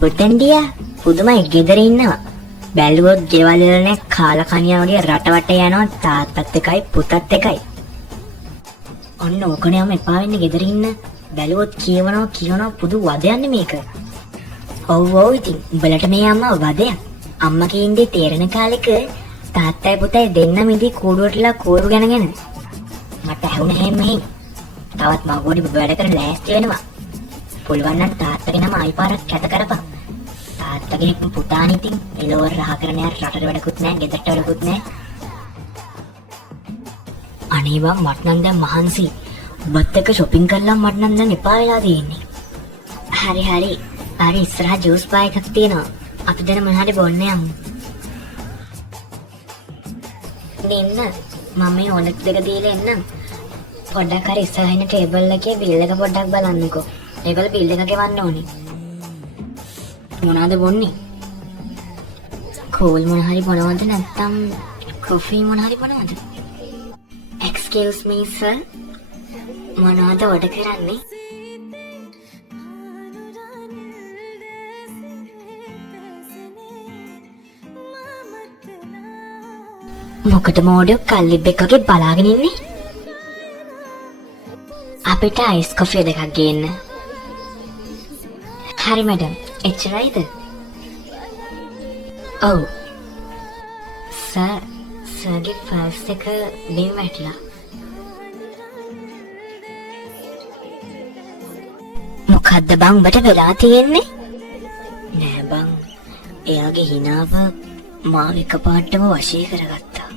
පුතන්ඩියා පුදුමයි ගෙදර ඉන්නවා. බැලුවොත් ගෙවල් වල නේ කාලා කනියා වගේ රටවට යනවා තාත්තත් එකයි පුතත් එකයි. ඔන්න ඕකනේ මම එපා වෙන්නේ ගෙදර ඉන්න. බැලුවොත් කියවනවා පුදු වදයන්නේ මේක. ඔව් ඉතින් උඹලට මේ අම්මා වදයක්. අම්මා කියන්නේ තේරෙන කාලෙක තාත්තයි පුතයි දෙන්නම ඉදී කූඩුවටලා කෝරු ගැනගෙන. මට ඇහුණ හැම මෙහෙ. තවත් මගොඩි වැඩ කරලා ලෑස්ති වෙනවා. පුළුවන් නම් තාත්තගේ නම ආයි පාරක් කැත කරපන්. තාත්තගේ පුතාණන් ඉතින් එළවර රහ කරන යාර රටට වැඩකුත් නැහැ, ගෙදරට වැඩකුත් නැහැ. අනේ බං මට නම් දැන් මහන්සි. ඔබත් එක්ක shopping කරලා මට නම් දැන් එපා වෙලා තියෙන්නේ. හරි. අර ඉස්සරහ ජූස් බාර් එකක් තියෙනවා. අපි දැන් මොනවාරි බොන්න යමු. දෙන්න මම මේ ඕනෙක් දෙක දීලා එන්නම්. පොඩ්ඩක් හරි ඉස්සරහින් ටේබල් එකේ බිල් එක පොඩ්ඩක් බලන්නකෝ. ඒගොල්ල බිල් එක ගෙවන්න ඕනේ. මොනවද බොන්නේ? කෝල් මොන හරි බොනවද නැත්නම් කොෆි මොන හරි බොනවද? Excuse me sir. මොනවද ඔඩර් කරන්නේ? මොකට මොඩියෝ කල්ලිබ් එකගේ බලාගෙන ඉන්නේ? අපිට අයිස් කොෆි දෙකක් ගේන්න. හරි මැඩම්, එච්චරයිද? ඔව්. සර්ගේ ෆර්ස් එක බිම් වැටලා. මොකද්ද බං උඹට වෙලා තියෙන්නේ? නෑ බං, එයාගේ හිනාව මාව එකපාරටම වශී කරගත්තා.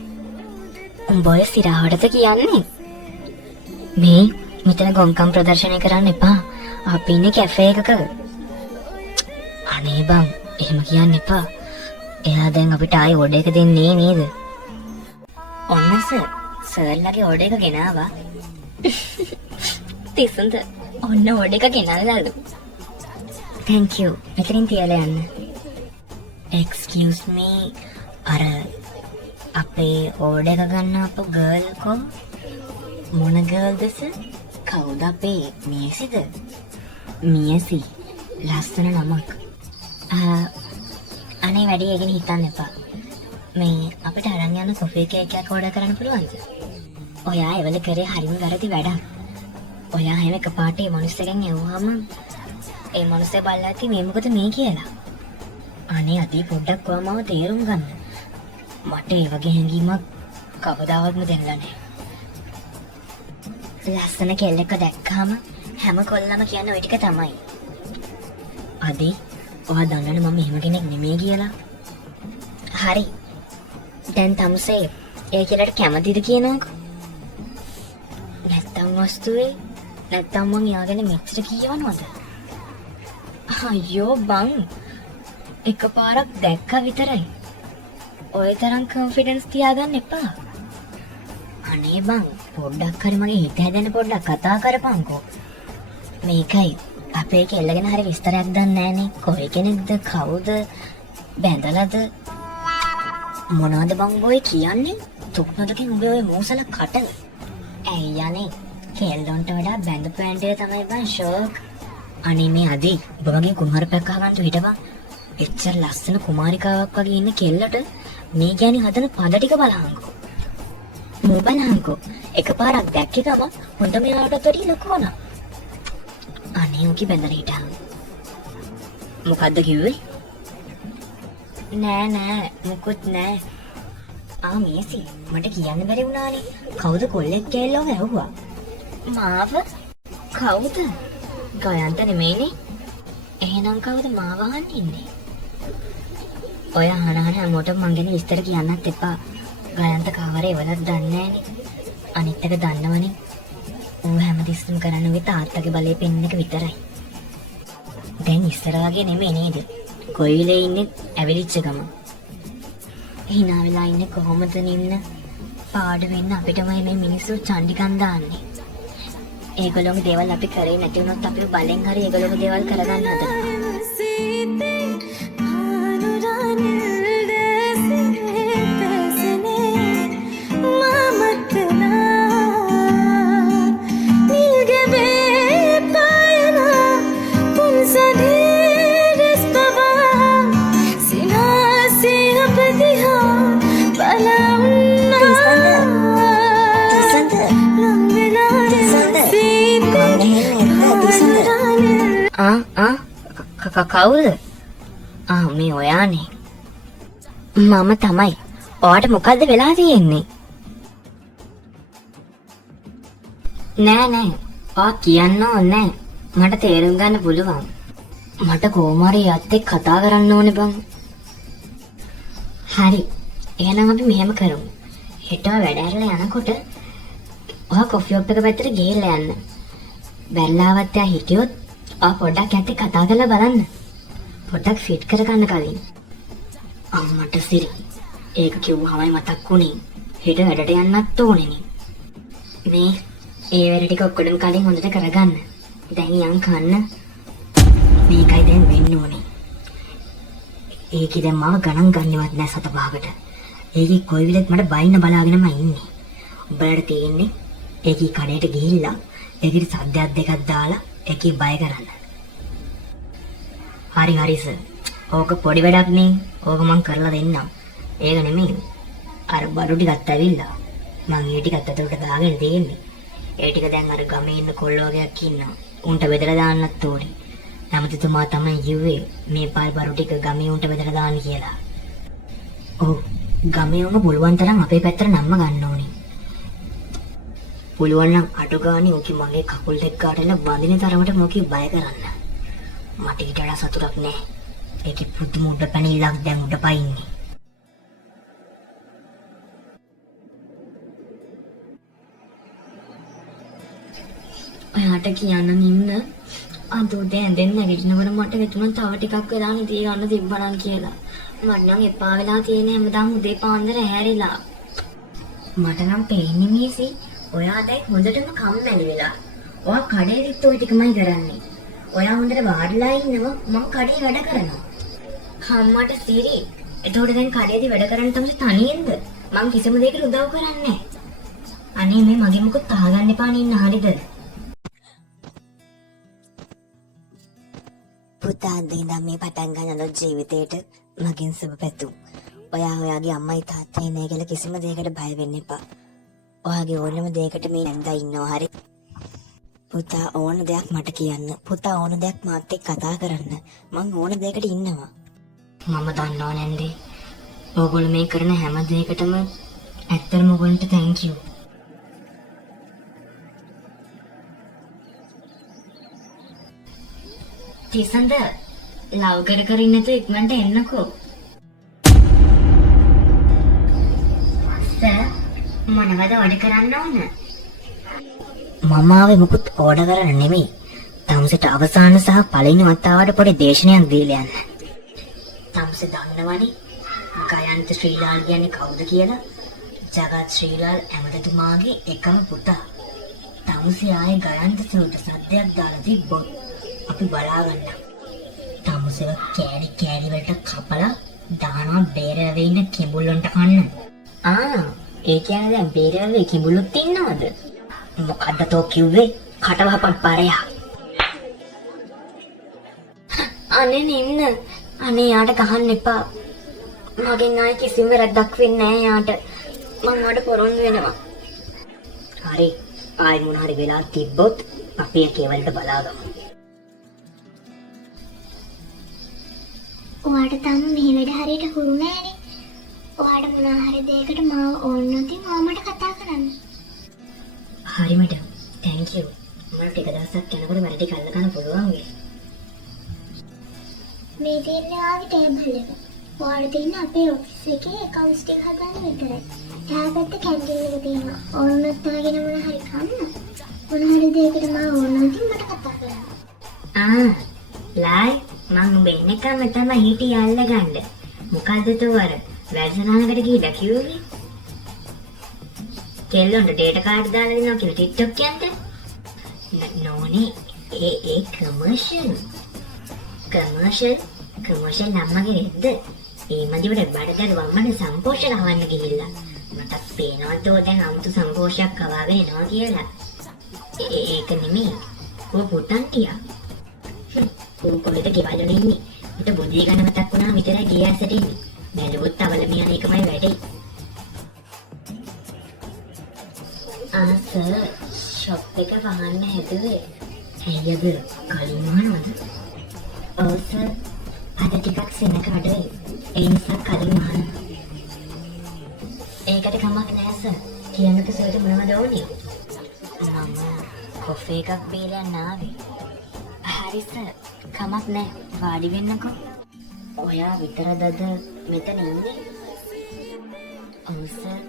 උඹ ඔය සිරාවටද කියන්නේ? මේ මෙතන ගොංකම් ප්‍රදර්ශනය කරන්න එපා. අපි ඉන්නේ කැෆේ එකක. අනේ බං එහෙම කියන්න එපා. එයා දැන් අපිට ආයේ ඕඩර් එක දෙන්නේ නේද? ඔන්න සර්ලගේ ඕඩර් එක ගෙනාවා. තිසුන්ද ඔන්න ඕඩර් එක ගෙනල්ලාලු. thank you. මෙතනින් තියලා යන්න. excuse me අර අපේ ඕඩර් එක ගන්න අපු ගර්ල් කො මොන ගර්ල්ද සර්? කවුද අපේ මියසිද? මියසි ලස්සන නමක්. අනේ වැඩි එකෙන් හිතන්න එපා. මේ අපිට අරන් යන කොෆි කේක් එකක් ඕඩර් කරන්න පුළුවන්ද? ඔයා එවල කරේ හරිම වැරදි වැඩක්. ඔයා හැම එකපාරට මේ මිනිස්සුගෙන් එවුවාම ඒ මිනිස්සේ බලලා ඇති මේ මොකද මේ කියලා. අනේ අදී පොඩ්ඩක් කොහමව තේරුම් ගන්න. මට ඒ වගේ හැඟීමක් කවදාවත්ම දෙන්න නැහැ. ලස්සන කෙල්ලෙක්ව දැක්කම හැම කොල්ලම කියන්නේ ওই ටික තමයි. අදී ඔයා දන්නවනේ මම එහෙම කෙනෙක් නෙමෙයි කියලා. හරි. දැන් තමුසේ ඒ කියලාට කැමතිද කියනකො? නැත්තම් වස්තුවේ නැත්තම් මං යාගෙන මෙච්චර කියවනවද? අයියෝ බං එකපාරක් දැක්කා විතරයි. ඔය තරම් කොන්ෆිඩන්ස් තියාගන්න එපා. අනේ බං පොඩ්ඩක් හරි මගේ හිත හැදෙන්න පොඩ්ඩක් කතා කරපන්කෝ. මේකයි අපේ කෙල්ලගෙන හරි විස්තරයක් දන්නේ නැහනේ. කොයි කෙනෙක්ද කවුද බැඳලාද මොනවද බං බොයි කියන්නේ? තුක්නදකින් උඹේ ඔය මූසල කටල. ඇයි යන්නේ? කෙල්ලොන්ට වඩා බැඳපු ඇන්ටිය තමයි බං ෂෝක්. අනේ මේ අදී ඔබ වගේ කුමාරපැක් අහගන්න හිටපන්. එච්චර ලස්සන කුමාරිකාවක් වගේ ඉන්න කෙල්ලට මේ ගෑණි හදන පද ටික බලහන්කෝ. මෝ බලහන්කෝ. එකපාරක් දැක්ක ගම හොඳ මෙයාටත් වැඩි ලොකු වුණා. අනේ ඔකි බැඳලා හිටා. මොකද්ද කිව්වේ? නෑ මොකුත් නෑ. මේසි මට කියන්න බැරි වුණානේ. කවුද කොල්ලෙක් කියලා ඇහුවා. මාව? කවුද? ගයන්ත නෙමෙයිනේ. එහෙනම් කවුද මාව අහන්න ඉන්නේ? ඔය අහන හැමෝටම මං ගැන විස්තර කියන්නත් එපා. ගයන්ත කවරේ එවලත් දන්නේ නෑනේ. අනිත් එක දන්නවනේ. ඌ හැමතිස්සෙම කරන්නේ ඔය තාත්තගේ බලේ පෙන්න එක විතරයි. දැන් ඉස්සර වගේ නෙමෙයි නේද? කොයිලේ ඉන්නේ ඇවිලිච්ච ගම. hina වෙලා ඉන්නේ කොහොමද නින්න? පාඩු වෙන්න අපිටමයි මේ මිනිස්සු චණ්ඩිකන් දාන්නේ. ඒගොල්ලෝගේ දේවල් අපි කරේ නැති වුණොත් අපි බලෙන් හරි ඒගොල්ලෝගේ දේවල් කරගන්න හදනවා. කවුද? මේ ඔයානේ. මම තමයි. ඔයාට මොකද්ද වෙලා තියෙන්නේ? නෑ. ඔයා කියන්න ඕනේ. මට තේරුම් ගන්න පුළුවන්. මට කොහොම හරි යත් එක්ක කතා කරන්න ඕනේ බං. හරි. එහෙනම් අපි මෙහෙම කරමු. හෙට වැඩ ඇරලා යනකොට ඔයා කොෆි ෂොප් එක පැත්තට ගිහලා යන්න. බැලලාවත් යා හිටියොත් ඔයා පොඩ්ඩක් යත් එක්ක කතා කරලා බලන්න. පොඩ්ඩක් ෆිට කරගන්න කලින්. අම්මට සිරි. ඒක කිව්වමයි මතක් වුණේ. හෙට වැඩට යන්නත් ඕනේනේ. මේ ඒ වැඩ ටික ඔක්කොම කලින් හොඳට කරගන්න. දැන් යන් කන්න. මේකයි දැන් වෙන්න ඕනේ. ඒකේ දැන් මාව ගණන් ගන්නවත් නැහැ සත පහකට. ඒකේ කොයි විලත් මට බයින්න බලාගෙනම ඉන්නේ. උඹලට තියෙන්නේ ඒකේ කඩේට ගිහිල්ලා ඒකේ සද්දයක් දෙකක් දාලා ඒකේ බය කරන්න. හරි සර්. ඕක පොඩි වැඩක් නේ. ඕක මං කරලා දෙන්නම්. ඒක නෙමෙයි. අර බඩු ටිකත් ඇවිල්ලා. මං ඒ ටිකත් අතට දාගෙන තියෙන්නේ. ඒ ටික දැන් අර ගමේ ඉන්න කොල්ල වගේක් ඉන්නවා. උන්ට බෙදලා දාන්නත් ඕනේ. නමුත්තුමා තමයි කිව්වේ මේ පාල් බඩු ටික ගමේ උන්ට බෙදලා දාන්න කියලා. ඔව්. ගමේ උම පුළුවන් තරම් අපේ පැත්තට නම්ම ගන්න ඕනේ. පුළුවන් නම් අඩු ගානේ ඔකි මගේ කකුල් දෙක ගාටලා බඳින තරමට මොකි බය කරන්න. මට ඊට වඩා සතුටක් නෑ. ඒකේ පුදුම උඩ පැනිල්ලක් දැන් උඩ පයින්නේ. ඔයාට කියන්න නින්න අද උදේ ඇඳෙන් නැගිටිනකොට මට හිතුණා තව ටිකක් වෙලා නිදි ගන්න තිබ්බනම් කියලා. මට නම් එපා වෙලා තියෙන හැමදාම උදේ පාන්දර ඇහැරිලා. මට නම් පේන්නේ මේසි ඔයා දැන් හොඳටම කම්මැලි වෙලා. ඔයා කඩේදිත් ওই ටිකමයි කරන්නේ. ඔයා හොඳට වාඩිලා ඉන්නවා මම කඩේ වැඩ කරනවා. අම්මට සිරි. එතකොට දැන් කඩේදී වැඩ කරන්න තමයි තනියෙන්ද? මම කිසිම දෙයකට උදව් කරන්නේ නැහැ. අනේ මේ මගේ මොකද තහගන්න එපා නේ ඉන්න හරිද? පුතා දින්දා මේ පටන් ගන්න ජීවිතේට මගෙන් සුබ පැතුම්. ඔයා ඔයාගේ අම්මයි තාත්තයි නේ කියලා කිසිම දෙයකට බය වෙන්න එපා. ඔයාගේ ඕනම දෙයකට මේ නැන්දා ඉන්නවා හරි. පුතා ඕන දෙයක් මට කියන්න. පුතා ඕන දෙයක් මාත් එක්ක කතා කරන්න. මං ඕන දෙයකට ඉන්නවා. මම දන්නවා නැන්දේ. ඕගොල්ලෝ මේ කරන හැම දෙයකටම ඇත්තටම ඔයගොල්ලන්ට thank you. තිසඳ ලව් කර ඉන්නතු ඉක්මනට එන්නකෝ. සර් මොනවද ඕඩර් කරන්න ඕන? මම ආවේ මුකුත් ඕඩර් කරන්න නෙමෙයි. තමුසෙට අවසාන සහ පළවෙනි වතාවට පොඩි දේශනයක් දීලා යන්න. තමුසෙ දන්නවනේ ගයන්ත ශ්‍රීලාල් කියන්නේ කවුද කියලා? ජගත් ශ්‍රීලාල් ඇමතිතුමාගේ එකම පුතා. තමුසෙ ආයේ ගයන්ත සුට සද්දයක් දාලා තිබ්බොත් අපි බලාගන්න. තමුසෙව කෑලි වලට කපලා දානවා බේරවේ ඉන්න කිඹුල්ලන්ට කන්න. ඒ කියන්නේ දැන් බේරවේ කිඹුල්ලොත් ඉන්නවද? මොකද්ද තෝ කිව්වේ? කටවහපන් පාරයා. අනේ නින්න. අනේ යාට ගහන්න එපා. මගෙන් ආයේ කිසිම වැරද්දක් වෙන්නේ නැහැ යාට. මම වඩ පොරොන්දු වෙනවා. හරි. ආයි මොන හරි වෙලා තිබ්බොත් අපි ඒකේ වලට බලාගමු. ඔයාට තාම මේ වැඩ හරියට හුරු නෑනේ. ඔයාට මොනවා හරි දෙයකට මාව ඕන නැති මාව මට කතා කරන්න. හරි මඩම්. thank you. මම ටික දවසක් යනකොට වැඩ ටික අල්ල ගන්න පුළුවන් වෙයි. මේ තියෙන්නේ ආගේ ටේබල් එක. ඔයාට තියෙන අපේ ඔෆිස් එකේ accounts ටික හදන්න විතරයි. එහා පැත්තේ කැන්ටින් එක තියෙනවා. ඕනොත් තාගෙන මොන හරි කන්න. මොන හරි දෙයකට මාව ඕන නැති මට කතා කරන්න. ලයි මම ඔබ එන්නකම තමයි හිටියේ අල්ලගන්න. මොකද්ද තෝර වැඩසටහනකට ගිහිල්ලා කිව්වේ? කෙල්ලොන්ට ඩේටා කාඩ් දාලා දෙනවා කියලා TikTok යන්ට. නෝනේ ඒ කමර්ෂල් නම්මගේ නේද? ඒ මදිවට බඩදර වම්මන සම්පෝෂක හවන්න ගිහිල්ලා. මටත් පේනවා තෝ දැන් 아무තු සම්පෝෂයක් කවාගෙන එනවා කියලා. ඒක නෙමෙයි. ඔය පුතන්ටියා. ඌ කොහෙද ගෙවල් වල ඉන්නේ? උට බොදී ගන්න මතක් වුණා විතරයි ගියාසට ඉන්නේ. බැලුවොත් අවල මියන එකමයි වැඩේ. සර් ෂොප් එක වහන්න හැදුවේ. එයද කලින් මහනවද? ඔව් සර්. අද ටිකක් සෙනඟ අඩුයි. ඒ නිසා කලින් මහනවා. ඒකට කමක් නෑ සර්. කියන්නක සර්ට මොනවද ඕනේ? මම කොෆි එකක් බීලා නාවේ. හරි සර්. කමක් නෑ. වාඩි වෙන්නකෝ. ඔයා විතරද මෙතන ඉන්නේ? ඔව් සර්.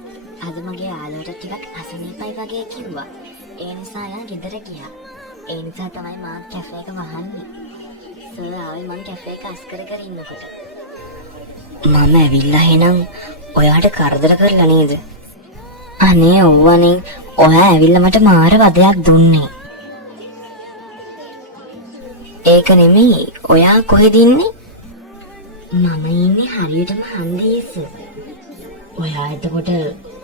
අද මගේ යාළුවට ටිකක් අසනීපයි වගේ කිව්වා. ඒ නිසා යා ගෙදර ගියා. ඒ නිසා තමයි මා කැෆේ එක වහන්නේ. සර් ආවේ මං කැෆේ එක අස් කර කර ඉන්නකොට. මම ඇවිල්ලා එහෙනම් ඔයාට කරදර කරලා නේද? අනේ ඔව්වනේ. ඔයා ඇවිල්ලා මට මාර වදයක් දුන්නේ. ඒක නෙමෙයි. ඔයා කොහෙද ඉන්නේ? මම ඉන්නේ හරියටම හන්දියේ සර්. ඔයා එතකොට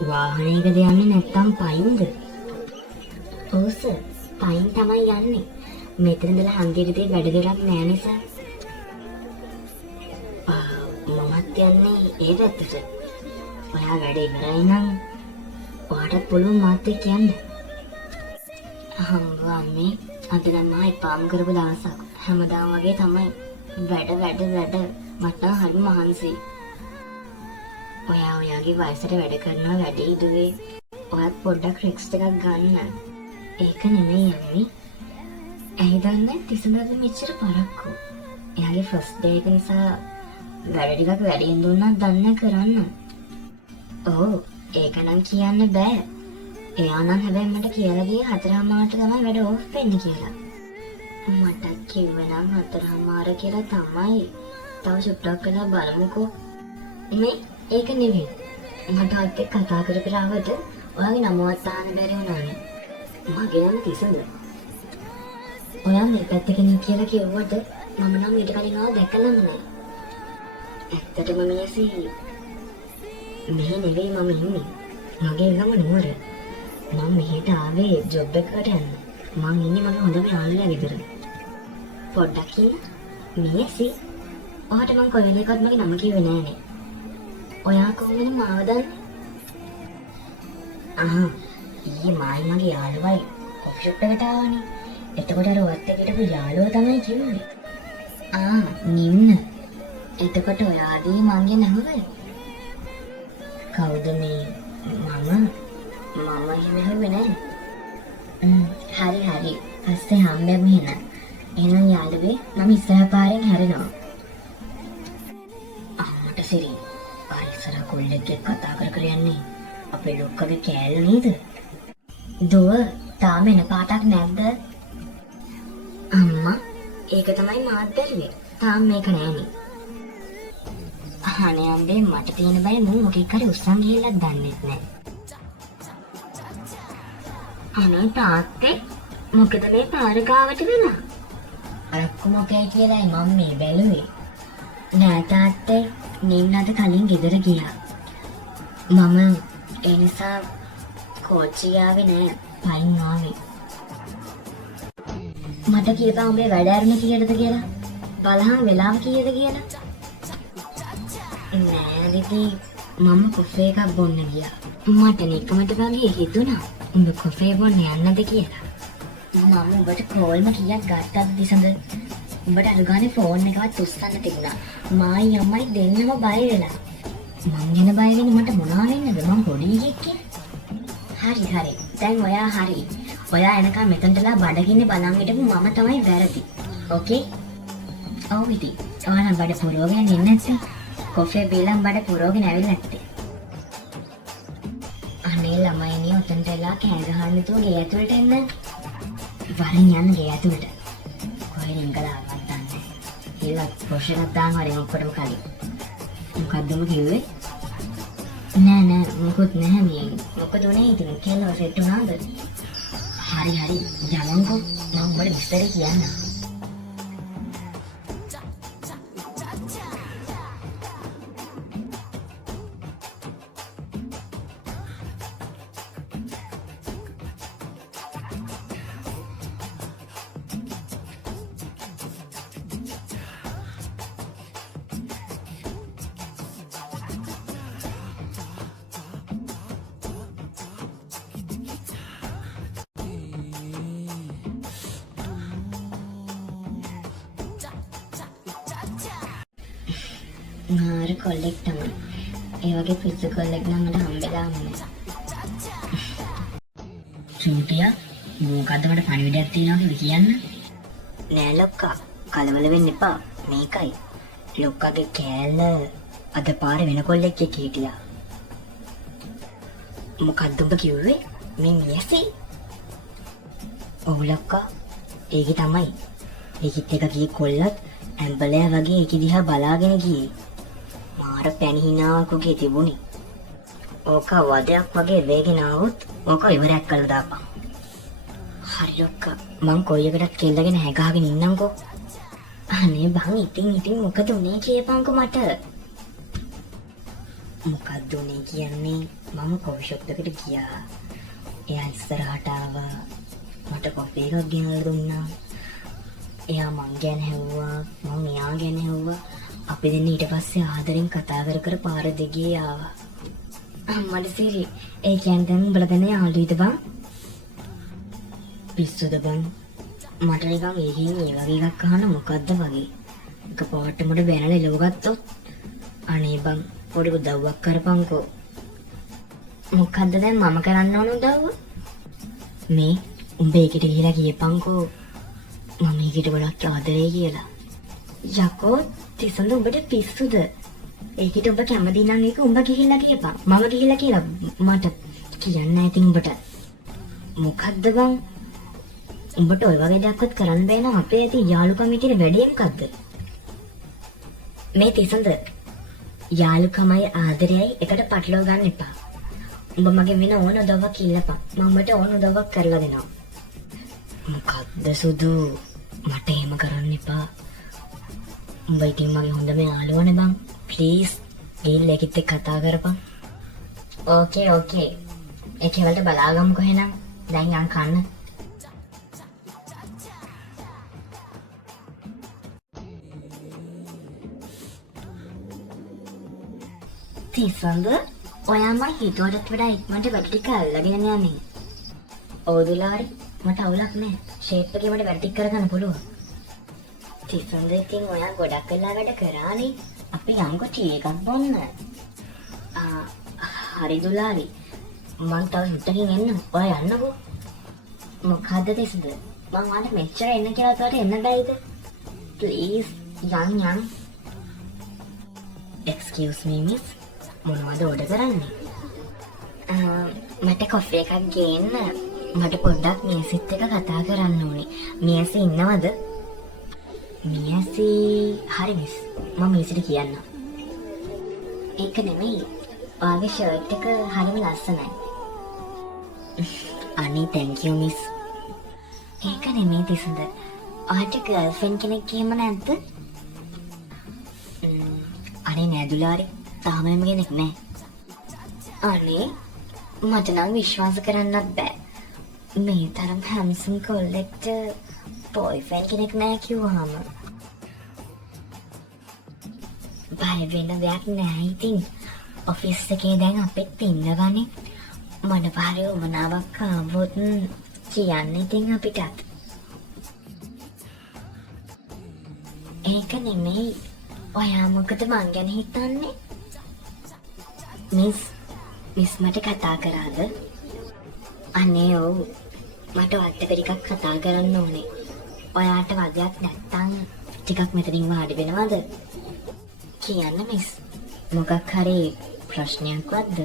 වාහනයකද යන්නේ නැත්නම් පයින්ද? ඔව් සර්. පයින් තමයි යන්නේ. මෙතන ඉඳලා හන්දියේදී වැඩ දෙයක් නෑ නේ සර්. මමත් යන්නේ ඒ පැත්තට. ඔයා වැඩ ඉවරයි නම් ඔයාටත් පුළුවන් මාත් එක්ක යන්න. අම්මේ අද නම් මම එපාම් කරපු දවසක්. හැමදාම වගේ තමයි. වැඩ මට හරි මහන්සියි. ඔයා ඔයාගේ වයසට වැඩ කරනවා වැඩේ ඉදුවේ. ඔයත් පොඩ්ඩක් රික්ස් එකක් ගන්න. ඒක නෙමෙයි යන්නේ. ඇයි දන්නේ තිසඳද මෙච්චර පරක්කු. එයාගේ ෆස්ට් ඩේ එක නිසා වැඩ ටිකක් වැඩියෙන් දුන්නා දන්නේ කරන්න. ඔව් ඒක නම් කියන්න බෑ. එයා නම් හැබැයි මට කියලා ගියේ 4:00ට තමයි වැඩ ඕෆ් වෙන්නේ කියලා. මට කිව්වේ නම් 4:00 කියලා තමයි. තව චුට්ටක් කරලා බලමුකෝ. මේ ඒක නෙවෙයි. මට අත් එක්ක කතා කර කර ආවද ඔයාගේ නමවත් අහන්න බැරි වුණානේ. මගේ නම තිසඳ. ඔයා මේ පැත්තකින් කියලා කිව්වට මම නම් ඊට කලින් ආව දැකලම නෑ. ඇත්තටම මියසි මෙහෙ නෙවෙයි මම ඉන්නේ. මගේ ගම නුවර. මම මෙහෙට ආවේ ජොබ් එකකට යන්න. මම ඉන්නේ මගේ හොඳම යාළුවා ගෙදර. පොඩ්ඩක් ඉන්න. මියසි ඔයාට මම කොයි වෙලේකවත් මගේ නම කිව්වේ නෑනේ. ඔයා කොහොමද මාව දන්නේ? ඊයේ මායි මගේ යාළුවයි කොෆි ෂොප් එකට ආවනේ. එතකොට අර ඔයත් එක්ක හිටපු යාළුවා තමයි කිව්වේ. නින්න. එතකොට ඔයාදී මංගේ නම කවුද මේ? මම එහෙම හෙව්වේ නෑ. හරි. පස්සේ හම්බෙමු එහෙනම්. එහෙනම් යාළුවේ මම ඉස්සරහ පාරෙන් හැරෙනවා. අම්මට සිරි. අර ඉස්සරහ කොල්ලෙක් එක්ක කතා කර යන්නේ. අපේ ලොක්කගේ කෑල්ල නේද? දුව තාම එන පාටක් නැද්ද? අම්මා ඒක තමයි මාත් බැලුවේ. තාම මේක නෑනේ. අනේ අම්බේ මට තියෙන බය මම මොකෙක් හරි උස්සන් ගිහිල්ලක් දන්නෙත් නෑ. අනේ තාත්තේ මොකද මේ පාර ගාවට වෙලා? අරක්කු මොකයි කියලායි මම මේ බැලුවේ. නෑ තාත්තේ නින්නද කලින් ගෙදර ගියා. මම ඒ නිසා කෝච්චිය ආවේ නෑ. පයින් ආවේ. මට කියපන් උඹේ වැඩ ආරම්භ කීයටද කියලා. බලහන් වෙලාව කීයද කියලා. නෑ දිදී මම කොෆේ එකක් බොන්න ගියා. මට නිකමට වගේ හිතුණා උඹ කොෆේ බොන්න යන්නද කියලා. මම උඹට කෝල්ම කීයක් ගත්තද දිසඳ? උඹට අලුගානේ ෆෝන් එකවත් උස්සන්න තිබුණා. මායි අම්මයි දෙන්නම බය වෙලා. මං ගැන බය වෙන්නේ මට මොනවා වෙන්නද? මං පොඩි එකෙක්. හරි. දැන් ඔයා හරි. ඔයා එනකම් මෙතනටලා බඩගින්නේ බලන් හිටපු මම තමයි වැරදි. ඕකේ? ඔව් ඉතින්. ඔයාලා බඩ පුරවගෙන ඉන්නේ නැත්නම් කොෆේ බීලම් බඩ පුරවගෙන ඇවිල්ලා නැත්තේ. අනේ ළමයිනේ උතන්ටලා කෑ ගහන්න නැතුව ගේ ඇතුළට එන්න. වරින් යන්න ගේ ඇතුළට. කොහෙන් ඉංගලාවක් දන්නේ. කියලා ප්‍රොෂරක් දාන්න හරි ඔක්කොටම කලින්. මොකක්ද මම කිව්වේ? නෑ මොකුත් නැහැ මේ. මොකද උනේ ඉතින් කියලා සෙට් වුණාද? හරි යමන්කෝ. මම උඹට විස්තරේ කියන්න. මාර කොල්ලෙක් තමයි. ඒ වගේ පිස්සු කොල්ලෙක් නම් මට හම්බෙලා නැහැ. චූටියා මොකද්ද මට පණිවිඩයක් තියෙනවා කියලා කියන්න? නෑ ලොක්කා, කලබල වෙන්න එපා. මේකයි. ලොක්කාගේ කෑල්ල අද පාරේ වෙන කොල්ලෙක් එක්ක හිටියා. මොකද්ද උඹ කිව්වේ? මේ මියසි? ඔව් ලොක්කා. ඒකේ තමයි. ඒකිට එක කී කොල්ලත් ඇම්බලයා වගේ ඒක දිහා බලාගෙන ගියේ. මාර පැණිහිනාවක් වගේ තිබුණේ. ඕක වදයක් වගේ වේගෙන આવොත් ඕක ඉවරයක් කරලා දාපන්. හරි ලොක්කා. මං කොයි එකටත් කෙල්ලගෙන හැගාගෙන ඉන්නම්කෝ. අනේ බං ඉතින් මොකද උනේ කියපන්කෝ මට. මොකද්ද උනේ කියන්නේ? මම කොෆි ෂොප් එකට ගියා. එයා ඉස්සරහට ආවා. මට කොෆි එකක් ගෙනල්ලා දුන්නා. එයා මං ගැන හැව්වා, මං එයා ගැන හැව්වා. අපි දෙන්න ඊට පස්සේ ආදරෙන් කතා කර පාර දිගේ ආවා. අම්මඩ සිරි, ඒ කියන්නේ දැන් උඹලා දැන් යාළුවෝද බං? පිස්සුද බං? මට නිකන් ඒකෙන් ඒ වගේ එකක් අහන්න මොකද්ද වගේ. එකපාරට මට බැනලා එලව ගත්තොත් අනේ බං පොඩි උදව්වක් කරපන්කෝ. මොකද්ද දැන් මම කරන්න ඕන උදව්ව? මේ උඹ ඒකට ගිහලා කියපන්කෝ මම ඒකට ගොඩක් ආදරේ කියලා. යකෝ තිසඳ උඹට පිස්සුද? ඒකට උඹ කැමති නම් ඒක උඹ ගිහිල්ලා කියපන්. මම ගිහිල්ලා කියලා මට කියන්න ඇති උඹට. මොකද්ද බං? උඹට ඔය වගේ දෙයක්වත් කරන්න බෑ නම් අපේ ඇති යාළුකමේ තියෙන වැඩේ මොකද්ද? මේ තිසඳ යාළුකමයි ආදරයයි එකට පටලවා ගන්න එපා. උඹ මගේ වෙන ඕන උදව්වක් ඉල්ලපන්. මම උඹට ඕන උදව්වක් කරලා දෙනවා. මොකද්ද සුදු? මට එහෙම කරන්න එපා. උඹ ඉතින් මගේ හොඳම යාළුවනේ බං. ප්ලීස් ගිහිල්ලා ඒකිට කතා කරපන්. ඕකේ. ඒකේ වලට බලාගමුකෝ එහෙනම්. දැන් යන් කන්න. තිසඳ ඔයා මම හිතුවටත් වඩා ඉක්මනට වැඩ ටික අල්ලගෙන යන්නේ. ඔව් දුලාරි, මට අවුලක් නැහැ. ෂේප් එකේ මට වැඩ ටික කරගන්න පුළුවන්. තිසඳ ඉතින් ඔයා ගොඩක් වෙලා වැඩ කරානේ. අපි යම්කෝ ටී එකක් බොන්න. හරි දුලාරි. මං තව හිටකින් එන්න. ඔයා යන්නකෝ. මොකද්ද තිසඳ? මං ඔයාලට මෙච්චර එන්න කියලා තවට එන්න බැයිද? ප්ලීස් යන්. Excuse me miss. මොනවද ඕඩර් කරන්නේ? මට කොෆි එකක් ගේන්න. මට පොඩ්ඩක් මියසිත් එක්ක කතා කරන්න ඕනේ. මියසි ඉන්නවද? මියසි හරි මිස්. මම මියසිට කියන්න. ඒක නෙමෙයි. ඔයාගේ ෂර්ට් එක හරිම ලස්සනයි. අනේ thank you miss. ඒක නෙමෙයි තිසඳ. ඔයාට ගර්ල්ෆ්‍රෙන්ඩ් කෙනෙක් එහෙම නැද්ද? අනේ නෑ දුලාරි. තාම එහෙම කෙනෙක් නෑ. අනේ මට නම් විශ්වාස කරන්නත් බෑ. මේ තරම් හැන්සම් කොල්ලෙක්ට බොයිෆ්‍රෙන්ඩ් කෙනෙක් නෑ කිව්වහම. බය වෙන දෙයක් නෑ ඉතින්. ඔෆිස් එකේ දැන් අපිත් ඉන්නවනේ. මන පාරේ උමනාවක් ආවොත් කියන්න ඉතින් අපිටත්. ඒක නෙමෙයි. ඔයා මොකද මං ගැන හිතන්නේ? මිස් මට කතා කරාද? අනේ ඔව්. මට ඔයාට ටිකක් කතා කරන්න ඕනේ. ඔයාට වදයක් නැත්තම් ටිකක් මෙතනින් වාඩි වෙනවද? කියන්න මිස්. මොකක් හරි ප්‍රශ්නයක්වත්ද?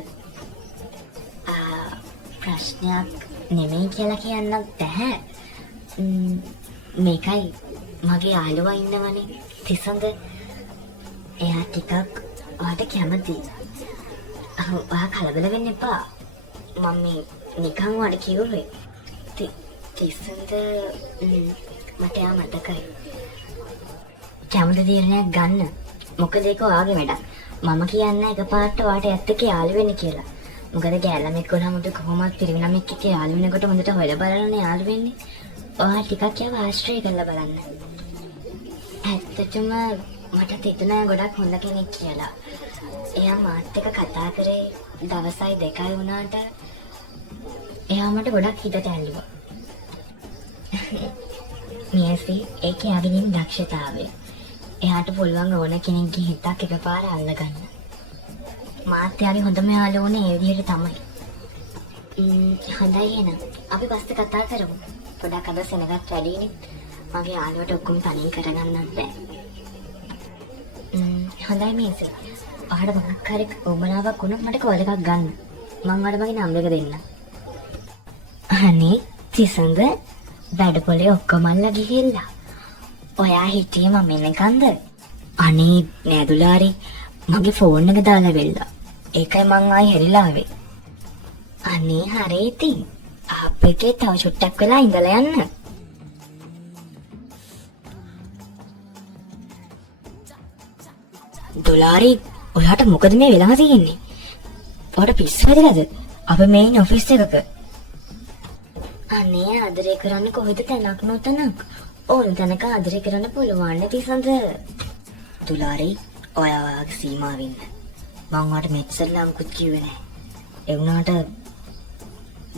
ප්‍රශ්නයක් නෙමෙයි කියලා කියන්නත් බැහැ. මේකයි මගේ යාළුවා ඉන්නවනේ තිසඳ. එයා ටිකක් ඔයාට කැමතියි. ඔයා කලබල වෙන්න එපා. මම මේ නිකන් ඔයාට කිව්වේ. තිසඳ මට එයා මතකයි. කැමති තීරණයක් ගන්න. මොකද ඒක ඔයාගේ වැඩක්. මම කියන්නේ එකපාරට ඔයාට ඇත්ත එක්ක යාළු වෙන්න කියලා. මොකද ගෑල්ලම එක්කම මුද කොහොමද පිරිමිනම එක්ක යාළු වෙනකොට හොඳට හොයලා බලන්න යාළු වෙන්නේ. ඔයා ටිකක් ඒව ආශ්‍රය කරලා බලන්න. ඇත්තටම මට හිතුණා ගොඩක් හොඳ කෙනෙක් කියලා. එයා මාත් එක්ක කතා කරේ දවසයි දෙකයි වුණාට එයා මට ගොඩක් හිතට ඇල්ලුවා. මියසි ඒකේ ආගින් දක්ෂතාවය. එයාට පුළුවන් ඕන කෙනෙක්ගේ හිතක් එකපාර අල්ලගන්න. මාත් එයාගේ හොඳම යාළුවෝනේ ඒ විදිහට තමයි. හොඳයි එහෙනම්. අපි පස්සේ කතා කරමු. පොඩක් අද සෙනගත් වැඩිනේ. මගේ යාළුවට ඔක්කොම තනියෙන් කරගන්නත් බෑ. හොඳයි මේස. ඔයාලට මොකක් හරි උඹලාවක් වුණොත් මට කෝල් එකක් ගන්න. මං ඔයාලට මගේ නම්බර් එක දෙන්නම්. අනේ තිසඳ වැඩපොලේ ඔක්කොමල්ලා ගිහිල්ලා. ඔයා හිටියේ මම එනකන්ද? අනේ නෑ දුලාරි. මගේ ෆෝන් එක දාලා වෙල්ලා. ඒකයි මං ආයි හැරිලා ආවේ. අනේ හරි ඉතින්. අපේ තව චුට්ටක් වෙලා ඉඳලා යන්න. දුලාරි ඔයාට මොකද මේ වෙලා තියෙන්නේ? ඔයාට පිස්සු වැදලාද? අපි මේ ඉන්නේ ඔෆිස් එකක. අනේ ආදරේ කරන්න කොහෙද තැනක් නොතනක්? ඕන තැනක ආදරේ කරන්න පුළුවන් නේ තිසඳ. දුලාරි ඔයාගේ සීමාව ඉන්න. මං ඔයාට මෙච්චර ලම්කුත් කිව්වේ නෑ. ඒ වුණාට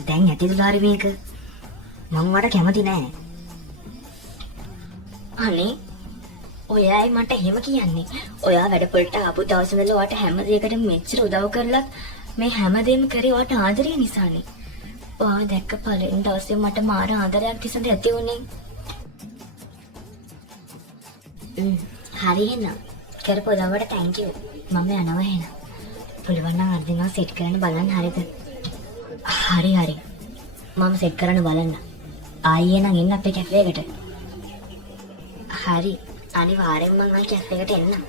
දැන් ඇති දුලාරි මේක. මං ඔයාට කැමති නෑ. අනේ ඔයායි මට එහෙම කියන්නේ. ඔයා වැඩපොළට ආපු දවස් ඉඳලා ඔයාට හැම දෙයකටම මෙච්චර උදව් කරලත් මේ හැමදේම කරේ ඔයාට ආදරේ නිසානේ. ඔයා දැක්ක පළවෙනි දවසේ මට මාර ආදරයක් තිසඳ ඇති වුණේ. හරි එහෙනම්. කරපු උදව්වට thank you. මම යනවා එහෙනම්. පුළුවන් නම් අද දිනවා සෙට් කරන්න බලන්න හරිද? හරි. මම සෙට් කරන්න බලන්න. ආයෙ නම් එන්න අපේ කැෆේ එකට. හරි. අනිවාර්යෙන්ම මම ආයි කැෆේ එකට එන්නම්.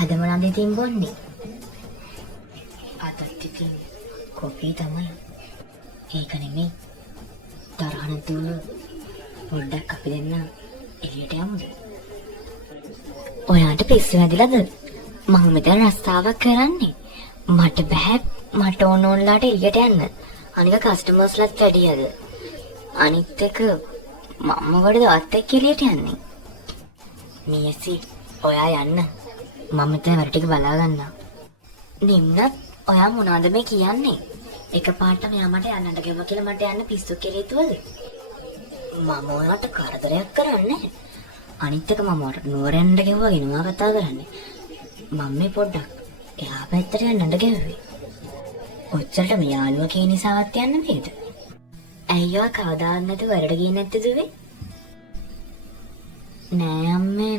අද මොනවද ඉතින් බොන්නේ? අදත් ඉතින් කොෆි තමයි. ඒක නෙමෙයි. තරහ නැතුව පොඩ්ඩක් අපි දෙන්න එළියට යමුද? ඔයාට පිස්සු වැදිලාද? මම මෙතන රස්සාවක් කරන්නේ. මට බෑ. මට ඕනෝන්ලාට එළියට යන්න. අනික කස්ටමර්ස්ලාත් වැඩියද? අනිත් එක මම වඩ දවස් එක්ක එළියට යන්නේ. මියසි ඔයා යන්න. මම මෙතන වැඩ ටික බලා ගන්නවා. නිම්නත් ඔයා මොනවද මේ කියන්නේ? එකපාරට මෙයා මට යන්නට ගෙව කියලා මට යන්න පිස්සු කෙරේතුවද? මම ඔයාට කරදරයක් කරන්නේ. අනිත් එක මම ඔයාට නුවරෙන්ද ගෙවුවා ගෙනවා කතා කරන්නේ. මම මේ පොඩ්ඩක් එහා පැත්තට යන්නට ගෙවුවේ. ඔච්චරට මේ යාළුවා කියන නිසාවත් යන්න නේද? අයියෝ කවදාවත් නැතුව වැඩට ගියේ නැත්තේ දුවේ? නෑ අම්මේ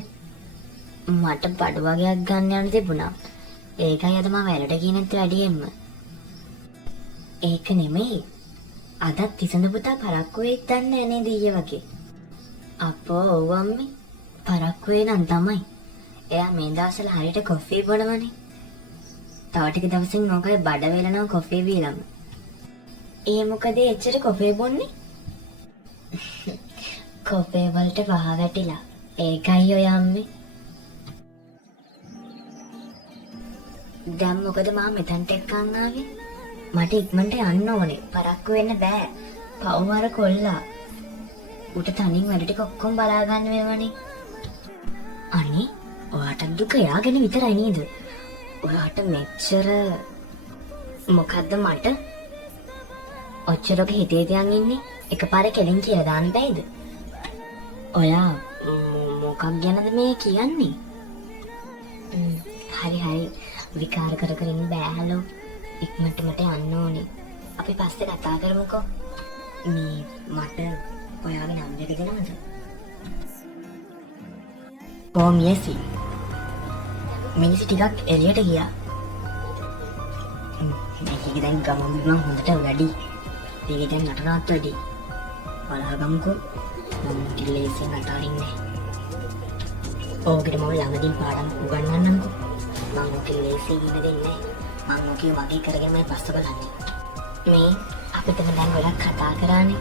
මට බඩු වගේක් ගන්න යන්න තිබුණා. ඒකයි අද මම වැඩට ගියේ නැත්තේ වැඩියෙන්ම. ඒක නෙමෙයි. අදත් තිසඳ පුතා පරක්කුවෙක් දන්නේ නෑ නේද ඊයේ වගේ. අපෝ ඔව් අම්මේ. පරක්කුවේ නම් තමයි. එයා මේ දවස්වල හරියට කොෆි බොනවනේ. තව ටික දවසින් ඕකයි බඩ වේලනවා කොෆි බීලම. ඒ මොකද එච්චර කොෆි බොන්නේ? කොෆි වලට වහ වැටිලා. ඒකයි ඔය අම්මේ. දැන් මොකද මම මෙතනට එක්කන් ආවේ? මට ඉක්මනට යන්න ඕනේ. පරක්කු වෙන්න බෑ. පවුවර කොල්ලා. උට තනින් වැඩ ටික ඔක්කොම බලා ගන්න වෙනවනේ. අනේ ඔයාට දුක යාගෙන විතරයි නේද? ඔයාට මෙච්චර මොකද්ද මට? ඔච්චරක හිතේ තියන් ඉන්නේ එකපාරේ කෙලින් කියලා දාන්න බෑද? ඔයා මොකක් ගැනද මේ කියන්නේ? හරි විකාර කර කර ඉන්න බෑ හලෝ. ඉක්මනට මට යන්න ඕනේ. අපි පස්සේ කතා කරමුකෝ. මේ මට ඔයාගේ නම්බර එක දෙන්නද? කොහොමියසි. මිනිස්සු ටිකක් එළියට ගියා. මේක දැන් ගමන් බිමන් හොඳට වැඩි. මේක දැන් නටනවත් වැඩි. බලහගමුකෝ. මම ඉල්ලේසින් නටාරින්නේ. ඕකට මම ළඟදීන් පාඩම් උගන්වන්නම්කෝ. මම ඔක ඉල්ලේසින් ඉන්න දෙන්නේ. මම ඔකේ වගේ කරගෙනමයි පස්ස බලන්නේ. මේ අපිට දැන් ගොඩක් කතා කරානේ.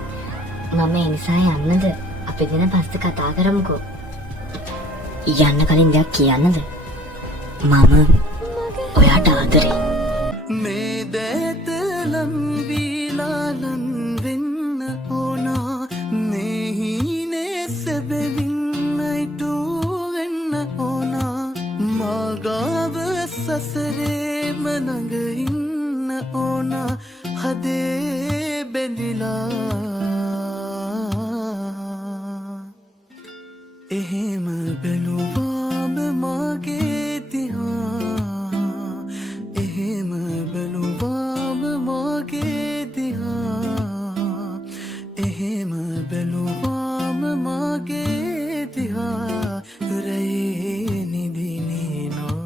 මම ඒ නිසා යන්නද? අපි දෙන පස්සේ කතා කරමුකෝ. යන්න කලින් දෙයක් කියන්නද? මම ඔයාට ආදරේ. මේ දැත ලම් වීලාලන් වෙන්න ඕනා මේ හීනේ සැබවින් ඉටු වෙන්න ඕනා මාගාව සසරේම ළඟ ඉන්න ඕනා හදේ බැඳිලා එහෙම බැලුවාම මගේ දිහා එහෙම බැලුවාම මගේ දිහා එහෙම බැලුවාම මගේ දිහා රැයේ නිදිනේනා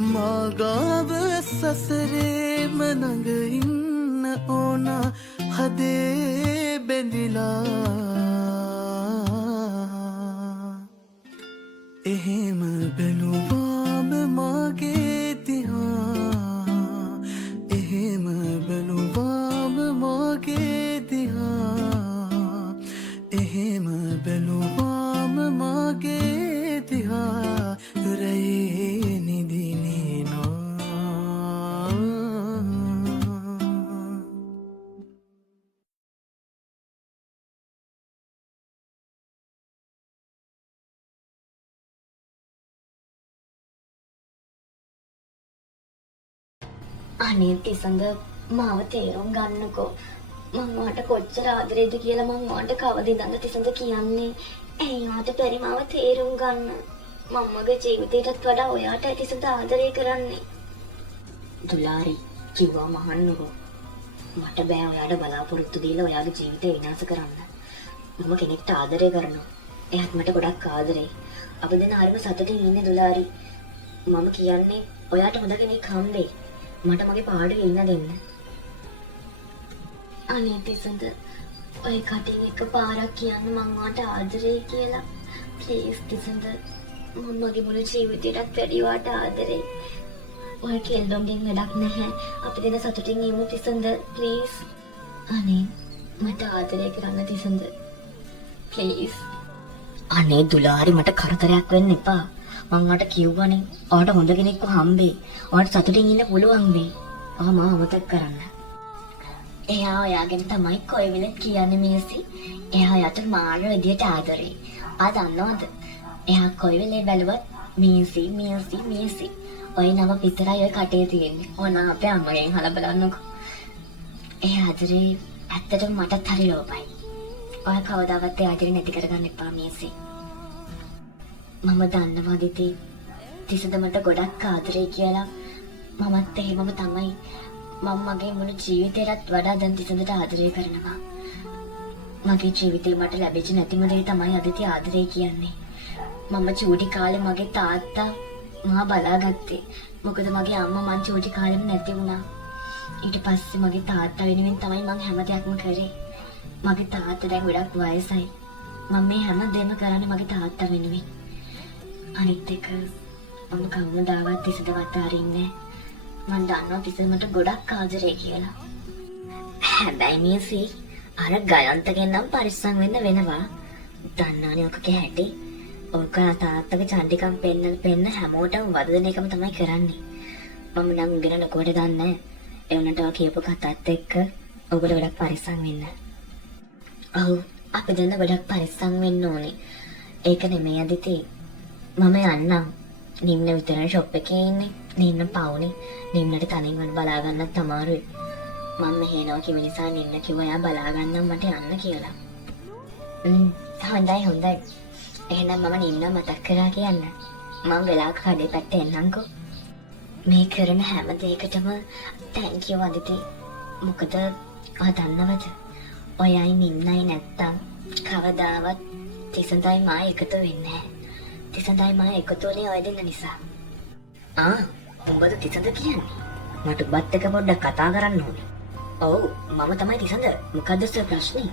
මාගාව සසරේම ළඟ ඉන්න ඕනා හදේ බැඳිලා එහෙම බැලුවාම මගේ දිහා එහෙම බැලුවාම මගේ දිහා එහෙම බැලුවාම මගේ දිහා රැයේ නිදිනේනා අනේ තිසඳ මාව තේරුම් ගන්නකෝ. මං වාට කොච්චර ආදරේද කියලා මං වාට කවද ඉඳන්ද තිසඳ කියන්නේ. ඇයි වාට බැරි මාව තේරුම් ගන්න? මම්මගේ ජීවිතේටත් වඩා ඔයාට තිසඳ ආදරේ කරන්නේ. දුලාරි කිව්වා මහන්නකෝ. මට බෑ ඔයාට බලාපොරොත්තු දීලා ඔයාගේ ජීවිතේ විනාශ කරන්න. මම කෙනෙක්ට ආදරේ කරනවා. එයාත් මට ගොඩක් ආදරේ. අපි දැන් හරිම සතුටින් ඉන්නේ දුලාරි. මම කියන්නේ ඔයාට හොඳ කෙනෙක් හම්බෙයි. මට මගේ පාඩුවේ ඉන්න දෙන්න. අනේ තිසඳ ඔය කටින් එක පාරක් කියන්න මං වාට ආදරේ කියලා. ප්ලීස් තිසඳ මම මගේ මුළු ජීවිතේටත් වැඩි වාට ආදරේ. ඔය කෙල්ලොන්ගෙන් වැඩක් නැහැ. අපි දෙන සතුටින් ඉමු තිසඳ ප්ලීස්. අනේ මට ආදරේ කරන්න තිසඳ ප්ලීස්. අනේ දුලාරි මට කරදරයක් වෙන්න එපා. මං වාට කිව්වනේ ඔයාට හොඳ කෙනෙක්ව හම්බෙයි. ඔයාට සතුටින් ඉන්න පුළුවන් වෙයි. මාව අමතක කරන්න. එයා ඔයාගෙන තමයි කොයි වෙලෙත් කියන්නේ මියසි. එයා ඔයාට මාර විදියට ආදරේ. ආ දන්නවද? එයා කොයි වෙලේ බැලුවත් මියසි මියසි මියසි. ඔය නම විතරයි ඔය කටේ තියෙන්නේ. ඕන අපේ අම්මගෙන් අහලා බලන්නකෝ. ඒ ආදරේ ඇත්තටම මටත් හරි ලෝභයි. ඔය කවදාවත් ඒ ආදරේ නැති කරගන්න එපා මියසි. මම දන්නවා දිති. තිසඳ මට ගොඩක් ආදරේ කියලා. මමත් එහෙමම තමයි. මම මගේ මුළු ජීවිතේටත් වඩා දැන් තිසඳට ආදරේ කරනවා. මගේ ජීවිතේ මට ලැබෙච්ච නැතිම දේ තමයි අදිති ආදරේ කියන්නේ. මම චූටි කාලේ මගේ තාත්තා මා බලාගත්තේ. මොකද මගේ අම්මා මං චූටි කාලෙම නැති වුණා. ඊට පස්සේ මගේ තාත්තා වෙනුවෙන් තමයි මං හැම දෙයක්ම කරේ. මගේ තාත්තා දැන් ගොඩක් වයසයි. මම මේ හැම දෙයක්ම කරන්නේ මගේ තාත්තා වෙනුවෙන්. අනිත් එක මම කවදාවත් තිසඳවත් අරින්නේ මං දන්නවා තිසඳ මට ගොඩක් ආදරේ කියලා. හැබැයි මියසි අර ගයන්තගෙන් නම් පරිස්සම් වෙන්න වෙනවා. දන්නානේ ඔකගේ හැටි. ඔක තාත්තගේ චන්ඩිකම් පෙන්න හැමෝටම වද දෙන එකම තමයි කරන්නේ. මම නම් ඉගෙන නොකොට දන්නේ. ඒ උනට ඔය කියපු කතාත් එක්ක ඔබට ගොඩක් පරිස්සම් වෙන්න. ඔව් අපි දෙන්න ගොඩක් පරිස්සම් වෙන්න ඕනේ. ඒක නෙමෙයි අදිති. මම යන්නම්. නිම්න විතර ෂොප් එකේ ඉන්නේ. නිම්න පවුනේ. නිම්නට තනින් වන් බලා ගන්නත් අමාරුයි. මම මෙහෙනවා කිව්ව නිසා නිම්න කිව්වා එයා බලා ගන්නම් මට යන්න කියලා. හොඳයි. එහෙනම් මම නිම්න මතක් කරා කියන්න. මම වෙලාවක කඩේ පැත්තේ එන්නම්කෝ. මේ කරන හැම දෙයකටම thank you අදිති. මොකද ඔය දන්නවද? ඔයයි නිම්නයි නැත්තම් කවදාවත් තිසඳයි මා එකතු වෙන්නේ නැහැ. තිසඳයි මා එකතු වෙන්නේ ඔය දෙන්න නිසා. උඹද තිසඳ කියන්නේ? මට බත් එක පොඩ්ඩක් කතා කරන්න ඕනේ. ඔව් මම තමයි තිසඳ. මොකද්ද සර් ප්‍රශ්නේ?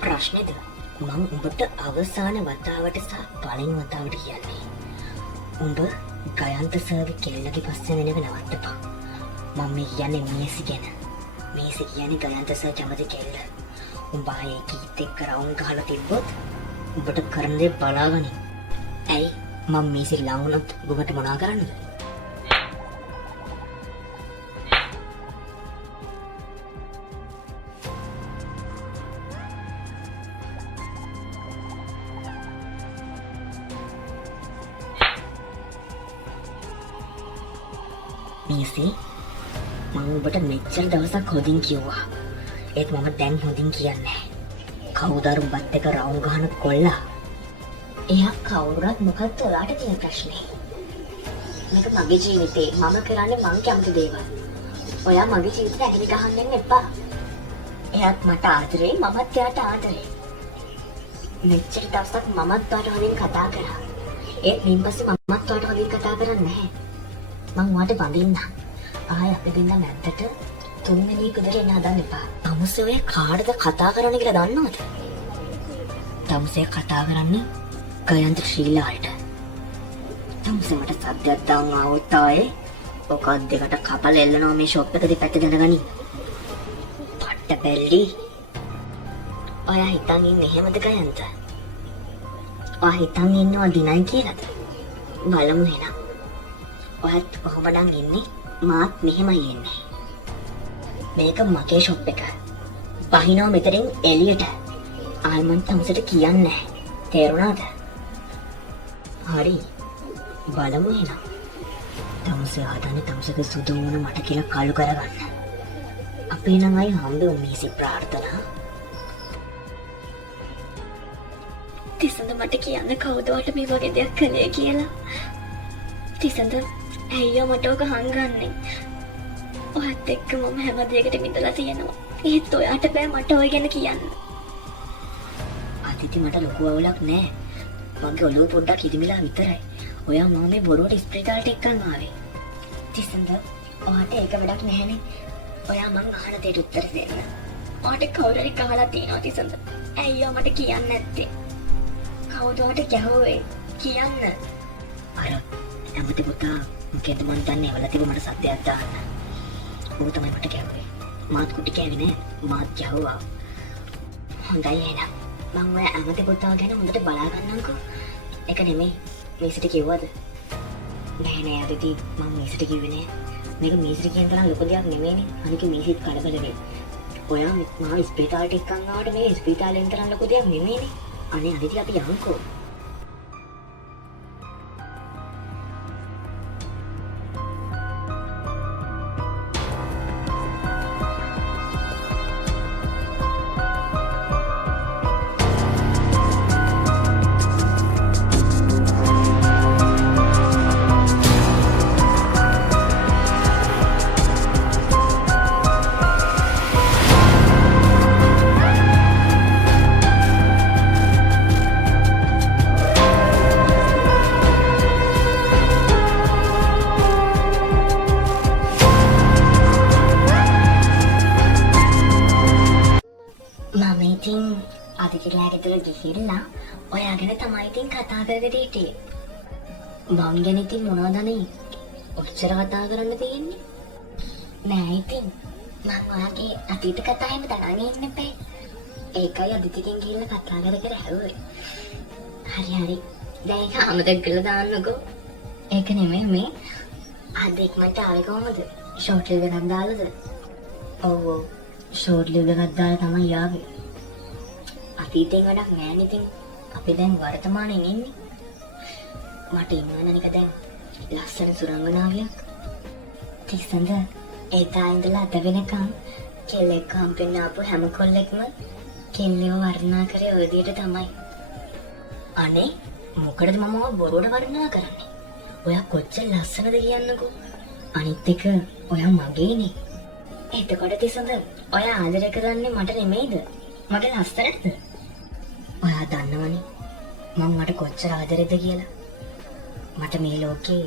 ප්‍රශ්නේද? මම උඹට අවසාන වතාවට සහ පළවෙනි වතාවට කියන්නේ. උඹ ගයන්ත සර්ගේ කෙල්ලගේ පස්සේ වෙනව නවත්තපන්. මම මේ කියන්නේ මියසි ගැන. මේසි කියන්නේ ගයන්ත සර් කැමති කෙල්ල. උඹ ආයේ කීත් එක්ක රවුන්ඩ් ගහලා තිබ්බොත් උඹට කරන දේ බලාගනි. ඇයි මම මේසි ලවුනොත් ඔබට මොනා කරන්නද? මේසි මම ඔබට මෙච්චර දවසක් හොඳින් කිව්වා. ඒත් මම දැන් හොඳින් කියන්නේ. කවුද අර උඹත් එක්ක රවුන්ඩ් ගහන කොල්ලා? එයා කවුරුත් මොකක්ද ඔයාට තියෙන ප්‍රශ්නේ? මේක මගේ ජීවිතේ. මම කරන්නේ මං කැමති දේවල්. ඔයා මගේ ජීවිතේ ඇගිලි ගහන්න යන්න එපා. එයාත් මට ආදරේ, මමත් එයාට ආදරේ. මෙච්චර දවසක් මමත් ඔයාට හොඳින් කතා කරා. ඒත් මින්පස්සේ මමත් ඔයාට හොඳින් කතා කරන්නේ නැහැ. මං ඔයාට බඳින්න. ආය අපි දෙන්න මැද්දට තුන්වෙනි කුදරේ එන්න හදන්න එපා. තමුසේ ඔය කාටද කතා කරන්න කියලා දන්නවද? තමුසේ කතා කරන්නේ ගයන්ත ශ්‍රීලාල්ට. තමුසේ මට සද්දයක් දාන් ආවොත් ආයේ ඔක දෙකට කපල එල්ලනවා මේ ෂොප් එකේ පැත්ත දැනගනි. පට්ට බැල්ලි. ඔයා හිතන් ඉන්නේ එහෙමද ගයන්ත? ඔයා හිතන් ඉන්නවා දිනයි කියලාද? බලමු එහෙනම්. ඔයත් කොහොමදන් ඉන්නේ? මාත් මෙහෙමයි ඉන්නේ. මේක මගේ ෂොප් එක. බහිනව මෙතනින් එළියට. ආල්මන් තමුසට කියන්නේ නැහැ. තේරුණාද? හරි. බලමු එහෙනම්. තමුසේ හදන්නේ තමුසගේ සුදු වුණ මට කියලා කළු කරගන්න. අපේ නම් අය හම්බෙමු මේසි ප්‍රාර්ථනා. තිසඳ මට කියන්න කවුද ඔයාලට මේ වගේ දෙයක් කළේ කියලා? තිසඳ ඇයියෝ මට ඔක හංගන්නේ? ඔයත් එක්ක මම හැම දෙයකටම ඉඳලා තියෙනවා. ඒත් ඔයාට බෑ මට ඔය ගැන කියන්න. අදිති මට ලොකු අවුලක් නෑ. මගේ ඔළුව පොඩ්ඩක් ඉදිමිලා විතරයි. ඔයා මම මේ බොරුවට ස්පිරිතාලට එක්කන් ආවේ. තිසඳ ඔයාට ඒක වැඩක් නැහැනේ. ඔයා මං අහන දෙයට උත්තර දෙන්න. ඔයාට කවුරු හරි කහලා තියෙනවා තිසඳ. ඇයියෝ මට කියන්න නැත්තේ? කවුද ඔයාට ගැහුවේ? කියන්න. අර ඇමති පුතා මොකෙන්ද මන් දන්නේ වල තිබු මට සද්දයක් දාන්න. ඌ තමයි මට ගැහුවේ. මාත් කුටි කෑවේ නෑ. මාත් ගැහුවා. හොඳයි එහෙනම්. මම ඔය ඇමති පුතා ගැන හොඳට බලා ගන්නම්කෝ. ඒක නෙමෙයි. මේසිට කිව්වද? නෑ නෑ අදිති මම මේසිට කිව්වේ නෑ. මේක මේසිට කියන තරම් ලොකු දෙයක් නෙමෙයිනේ. අනික මේසිට කලබල වෙයි. ඔයා මාව ස්පිරිතාලට එක්කන් ආවට මේ ස්පිරිතාලෙන් තරම් ලොකු දෙයක් නෙමෙයිනේ. අනේ අදිති අපි යමුකෝ. අදිතිලා ගෙදර ගිහිල්ලා ඔයා ගැන තමයි ඉතින් කතා කරගෙන හිටියේ. මං ගැන ඉතින් මොනවද අනේ ඔච්චර කතා කරන්න තියෙන්නේ? නෑ ඉතින් මම ඔයාගේ අතීත කතා එහෙම දැනගෙන ඉන්න එපා. ඒකයි අදිතිගෙන් ගිහිල්ලා කතා කර හැවුවේ. හරි. දැන් ඒක අමතක කරලා දාන්නකෝ. ඒක නෙමෙයි මේ අදෙක් මට ආවේ කොහමද? ෂෝට් ලිව් එකක් දාලාද? ඔව් ෂෝට් ලිව් එකක් දාලා තමයි ආවේ. අතීතෙන් වැඩක් නෑනේ ඉතින්. අපි දැන් වර්තමානයේ ඉන්නේ. මට ඉන්නවනනික දැන් ලස්සන සුරංගනාවියක්. තිස්සඳ ඒතා ඉඳලා අද වෙනකම් කෙල්ලෙක් හම්බෙන්න ආපු හැම කොල්ලෙක්ම කෙල්ලව වර්ණනා කරේ ඔය විදිහට තමයි. අනේ මොකටද මම ඔය බොරුවට වර්ණනා කරන්නේ? ඔයා කොච්චර ලස්සනද කියන්නකෝ. අනිත් එක ඔයා මගේනේ. එතකොට තිස්සඳ ඔයා ආදරය කරන්නේ මට නෙමෙයිද? මගේ ලස්සනටද? ඔයා දන්නවනේ මම මට කොච්චර ආදරෙද කියලා. මට මේ ලෝකේ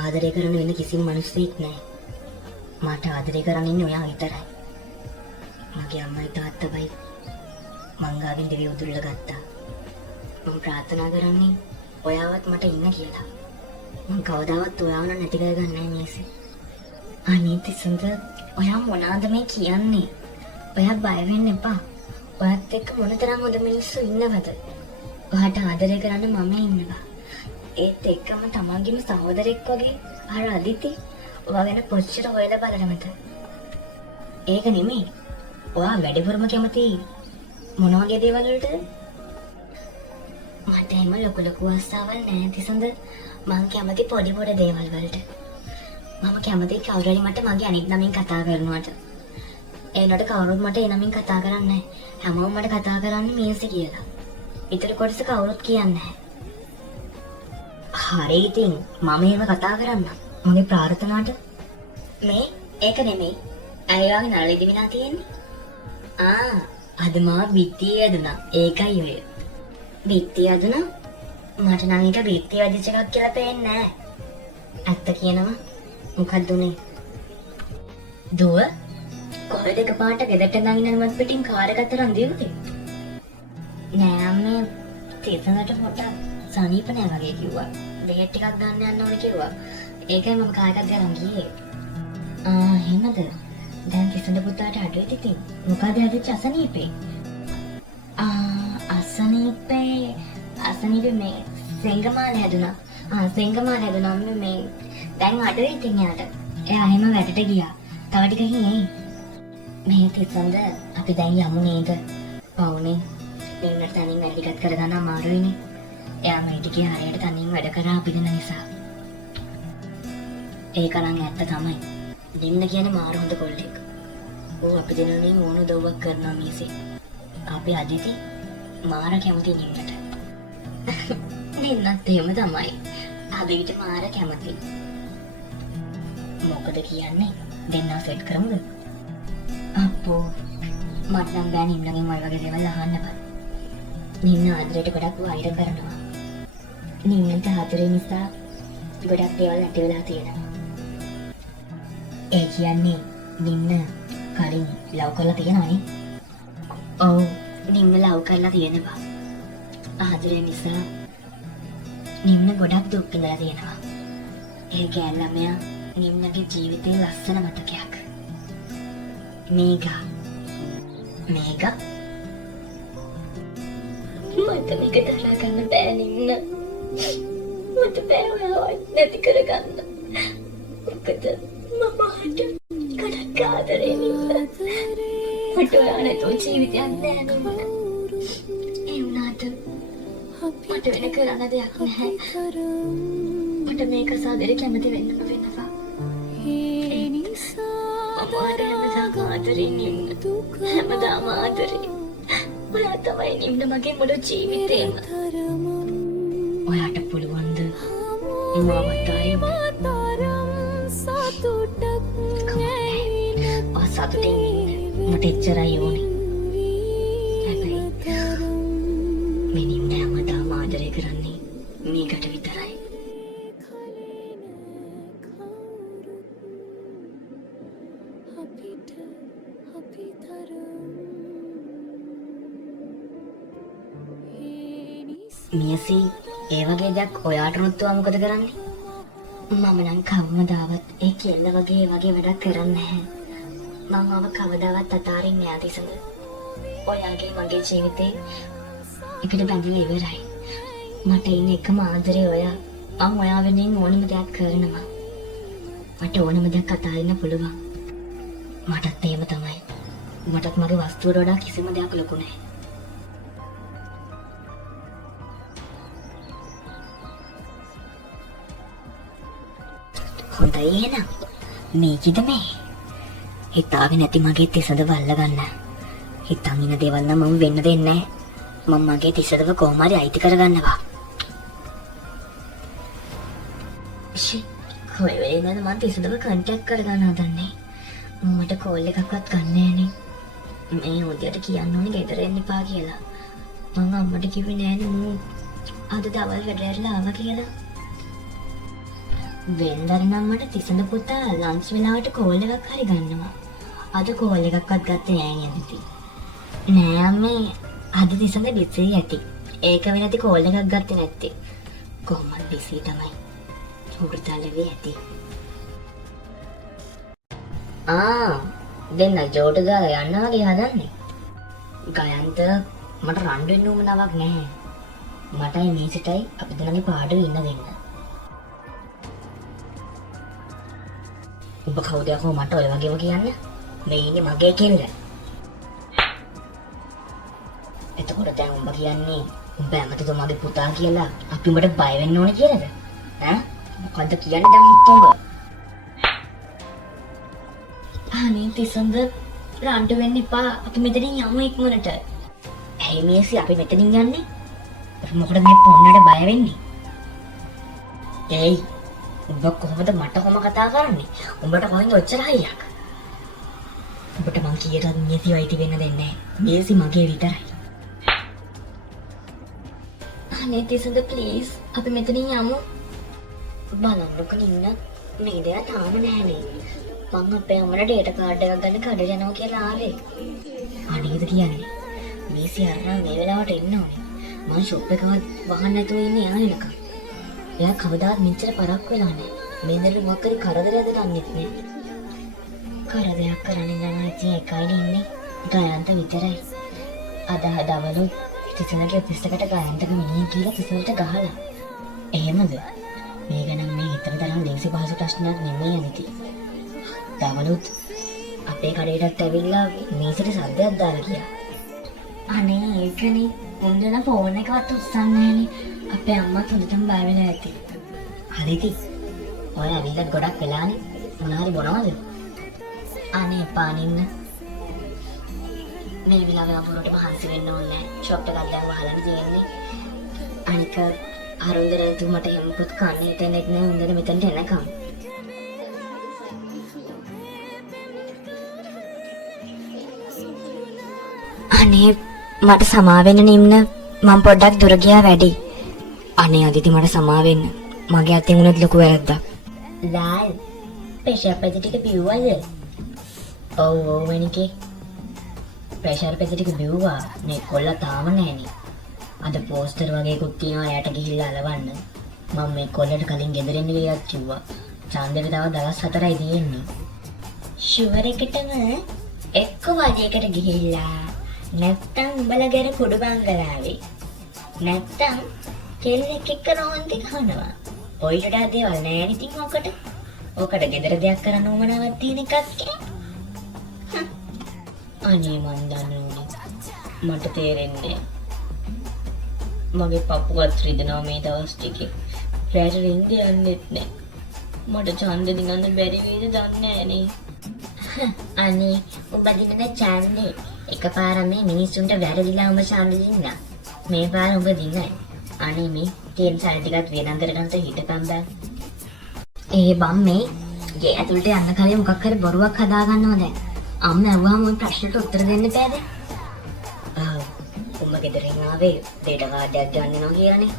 ආදරය කරන වෙන කිසිම මිනිස්සෙක් නැහැ. මට ආදරය කරන් ඉන්නේ ඔයා විතරයි. මගේ අම්මයි තාත්තයි මං ගාවින් දෙවියෝ උදුරලා ගත්තා. මම ප්‍රාර්ථනා කරන්නේ ඔයාවත් මට ඉන්න කියලා. මං කවදාවත් ඔයාව නැති කරගන්නේ නැහැ මේසෙ. අනේ තිසඳ ඔයා මොනවද මේ කියන්නේ? ඔයා බය වෙන්න එපා. ඔයත් එක්ක මොනතරම් හොඳ මිනිස්සු ඉන්නවද? ඔයාට ආදරය කරන්න මම ඉන්නවා. ඒත් එක්කම තමන්ගේම සහෝදරෙක් වගේ අර අදිති ඔයා ගැන කොච්චර හොයලා බලනවද? ඒක නෙමෙයි. ඔයා වැඩිපුරම කැමති මොන වගේ දේවල් වලටද? මට එහෙම ලොකු ආසාවල් නැහැ තිසඳ. මං කැමති පොඩි දේවල් වලට. මම කැමති කවුරු හරි මට මගේ අනිත් නමින් කතා කරනවට. ඒනට කවුරුත් මට ඒ නමින් කතා කරන්නේ නැහැ. හැමෝම මට කතා කරන්නේ මේසි කියලා. ඊටර කොටස කවුරුත් කියන්නේ නැහැ. හරි ඉතින් මම එහෙම කතා කරන්න. මගේ ප්‍රාර්ථනාවට මේ ඒක නෙමෙයි. අයවාගේ නළලි විනා තියෙන්නේ. අද මා බිත්තිය ඇදුනා. ඒකයි ඔය. බිත්තිය ඇදුනා? මට නම් ඒක බිත්තිය ඇදිච්ච එකක් කියලා පේන්නේ නැහැ. ඇත්ත කියනවා. මොකක්ද උනේ? දුව කොහෙද එකපාරට ගෙදරට නැගින්න මත් පිටින් කාර් එක අතරන් දියුනේ? නෑ අම්මේ තිසඟට පොඩ්ඩක් සනීප නෑ වගේ කිව්වා. බෙහෙත් ටිකක් ගන්න යන්න ඕනේ කිව්වා. ඒකයි මම කාර් එකක් ගන්න ගියේ. එහෙමද? දැන් තිසඟ පුතාට අඩුවෙද ඉතින්? මොකද ඇදිච්ච අසනීපේ? අසනීපේ මේ සෙංගමාල හැදුනා. සෙංගමාල හැදුනා මේ දැන් අඩුවේ ඉතින් යාට. එයා එහෙම වැඩට ගියා. තව ටිකකින් එයි. මේ තිසඳ අපි දැන් යමු නේද? පවුනේ. දෙන්නට තනින් වැඩ ටිකක් කරගන්න අමාරුයිනේ. එයා මේ ටිකේ හරියට තනින් වැඩ කරා අපි දෙන නිසා. ඒක නම් ඇත්ත තමයි. දෙන්න කියන්නේ මාර හොඳ කොල්ලෙක්. ඌ අපි දෙනුනේ ඕන දවවක් කරනවා මිසෙ. අපි අදිති මාර කැමති නින්නට. දෙන්නත් එහෙම තමයි. අදිට මාර කැමති. මොකද කියන්නේ? දෙන්නා සෙට් කරමුද? අපෝ මට නම් බෑ නින්නගෙන් ඔය වගේ දේවල් අහන්න බෑ. නින්න ආදරයට ගොඩක් වෛර කරනවා. නින්නට ආදරේ නිසා ගොඩක් දේවල් ඇති වෙලා තියෙනවා. ඒ කියන්නේ නින්න කලින් ලව් කරලා තියෙනවනේ. ඔව් නින්න ලව් කරලා තියෙනවා. ආදරේ නිසා නින්න ගොඩක් දුක් විඳලා තියෙනවා. ඒ ගෑල්ලමයා නින්නගේ ජීවිතේ ලස්සන මතකයක්. මේක මට මේක දරා ගන්න බෑ නින්න. මට බෑ ඔයාව නැති කරගන්න. මොකද මම හට ගොඩක් ආදරේ නින්න. මට ඔයා නැතුව ජීවිතයක් නෑ නින්න. ඒ වුණාට මට වෙන කරන්න දෙයක් නැහැ. මට මේක සාදරේ කැමති වෙන්නම වෙනවා. හැමදාම ආදරේ. ඔයා තමයි නින්න මගේ මුළු ජීවිතේම. ඔයාට පුළුවන්ද මාව අතාරින්න? සතුටින් මට එච්චරයි ඕනේ. හැබැයි මේ නින්න හැමදාම ආදරේ කරන්නේ මේකට විතරයි. මියසි ඒ වගේ දෙයක් ඔයාට රුත්තුවා මොකද කරන්නේ? මම නම් කවමදාවත් ඒ කෙල්ල වගේ වැඩක් කරන්නේ නැහැ. මම කවදාවත් අතාරින්නේ නැහැ තිසඟ. ඔයාගේ මගේ ජීවිතේ එකට බැඳලා ඉවරයි. මට ඉන්නේ එකම ආදරේ ඔයා. මම ඔයා වෙනුවෙන් ඕනම දෙයක් කරනවා. මට ඕනම දෙයක් අතාරින්න පුළුවන්. මටත් එහෙම තමයි. මටත් මගේ වස්තුවට වඩා කිසිම දෙයක් ලොකු නැහැ. හොඳයි එහෙනම්. මේකද මේ හිතාගෙන නැති මගේ තිසඳ වල්ල ගන්න. හිතන් ඉන්න දේවල් නම් මම වෙන්න දෙන්නේ නැහැ. මම මගේ තිසඳව කොහොම හරි අයිති කරගන්නවා. කොයි වෙලේද මම තිසඳව කන්ටැක්ට් කරගන්න හදන්නේ. මට කෝල් එකක්වත් ගන්න නෑනේ. මේ හොඳට කියන්න ඕනේ ගෙදර එන්න එපා කියලා. මම අම්මට කිව්වේ නෑනේ මම අද දවල් වැඩට ආවා කියලා. වෙනදා නම් මට තිසඳ පුතා ලන්ච් වෙලාවට කෝල් එකක් හරි ගන්නවා. අද කෝල් එකක්වත් ගත්තේ නෑ නේද? නෑ අම්මේ අද තිසඳ බිසි ඇති. ඒක වෙනදී කෝල් එකක් ගත්තේ නැත්තේ. කොහොමද බිසි තමයි. උගුරතල වෙ ඇති. දෙන්න ජෝට ගාලා යන්න වගේ හදන්නේ. ගයන්ත මට රණ්ඩු වෙන්න උවමනාවක් නැහැ. මටයි මේසිටයි අපි දෙන්නගේ පාඩුවේ ඉන්න දෙන්න. ඔබ කවුද යකෝ මට ඔය වගේම කියන්නේ? මේ ඉන්නේ මගේ කෙල්ල. එතකොට දැන් උඹ කියන්නේ උඹ ඇමතිතුමාගේ පුතා කියලා අපි උඹට බය වෙන්න ඕනේ කියලාද? ඈ මොකද්ද කියන්නේ දැන් උඹ? අනේ තිසඳ රණ්ඩු වෙන්න එපා. අපි මෙතනින් යමු ඉක්මනට. ඇයි මේසි අපි මෙතනින් යන්නේ? අපි මොකටද මේ පොන්නට බය වෙන්නේ? ඒයි උඹ කොහොමද මට කොහොම කතා කරන්නේ? උඹට කොහෙන්ද ඔච්චර හයියක්? උඹට මං කීයටත් මේසි වයිටි වෙන්න දෙන්නේ නැහැ. මේසි මගේ විතරයි. අනේ තිසඳ ප්ලීස් අපි මෙතනින් යමු. බලන්නකො නින්න මේ දෙය තාම නැහැනේ. මං අපේ අම්මට ඩේටා කාඩ් එකක් ගන්න කඩේ යනවා කියලා ආවේ. අනේද කියන්නේ. මේසි අරන් මේ වෙලාවට එන්න ඕනේ. මං ෂොප් එකවත් වහන්න නැතුව ඉන්නේ යානෙනක. එයා කවදාවත් මෙච්චර පරක් වෙලා නැහැ. මේ දරු මොකක් හරි කරදරයක්ද දන්නෙත් නෑ. කරදරයක් කරන්නේ යනවා ඉතින් එකයිනේ ඉන්නේ. ගයන්ත විතරයි. අද හදවලු තිසනගේ ඔෆිස් එකට ගයන්තක මිනිහ කියලා තිසනට ගහලා. එහෙමද? මේක නම් මේ හිතන තරම් ලේසි පහසු ප්‍රශ්නයක් නෙමෙයි අනිති. දවලුත් අපේ කඩේටත් ඇවිල්ලා මේසට සද්දයක් දාලා ගියා. අනේ ඒකනේ මුන්දන ෆෝන් එකවත් උස්සන්නේ නැහනේ. අපේ අම්මත් හොඳටම බය වෙලා ඇති. හරිද? ඔය ඇවිල්ලා ගොඩක් වෙලානේ. මොනවා හරි බොනවද? අනේ පානින්න. මේ විලාවේ අපුරට මහන්සි වෙන්න ඕනේ නැහැ. ෂොප් එකක් දැන් වහලානේ තියෙන්නේ. අනික අරුන්දරේ තුමට හැම්පුත් කන්නේ හිතෙන්නේ නැහැ හොඳට මෙතනට එනකම්. අනේ මට සමා වෙන්න නිම්න මම පොඩ්ඩක් දුර ගියා වැඩි. අනේ අදිති මට සමා වෙන්න. මගේ අතින් උනත් ලොකු වැරද්දක්. ලාල් ප්‍රෙෂර් පෙති ටික බිව්වද? ඔව් වෙනිකේ. ප්‍රෙෂර් පෙති ටික බිව්වා. මේ කොල්ල තාම නැහනේ. අද පෝස්ටර් වගේකුත් තියෙනවා යට ගිහිල්ලා අලවන්න. මම මේ කොල්ලට කලින් ගෙදර එන්න වෙලක් කිව්වා. ඡන්දෙට තව දවස් 4යි තියෙන්නේ. ෂුවර් එකටම එක්ක වජේකට ගිහිල්ලා නැත්තම් උඹලා ගැන කුඩු බංගලාවේ. නැත්තම් කෙල්ලෙක් එක්ක රෝන්ති කනවා. ඔයිලට දේවල් නෑ ඉතින් ඔකට. ඔකට ගෙදර දෙයක් කරන්න ඕමනාවක් තියෙන එකක් ඈ. අනේ මන් දන්නෝනේ. මට තේරෙන්නේ මගේ පපුවත් රිදෙනවා මේ දවස් ටිකේ. රැට රින්ග යන්නෙත් නෑ. මට ඡන්ද දිනන්න බැරි වේද දන්නේ නෑනේ. අනේ උඹ දිනන ඡන්දේ එකපාර මේ මිනිස්සුන්ට වැරදිලා උඹ ඡන්ද දින්න. මේ පාර උඹ දිනයි. අනේ මේ තේන් සල් ටිකත් වේදන් කරගන්න හිටපන් බෑ. ඒ බම් මේ ගේ ඇතුළට යන්න කලින් මොකක් හරි බොරුවක් හදා ගන්නවා දැන්. අම්ම ඇහුවාම ওই ප්‍රශ්නට උත්තර දෙන්න බෑද? උඹ ගෙදරින් ආවේ ඩේටා කාඩ් එකක් ගන්න යනවා කියලානේ.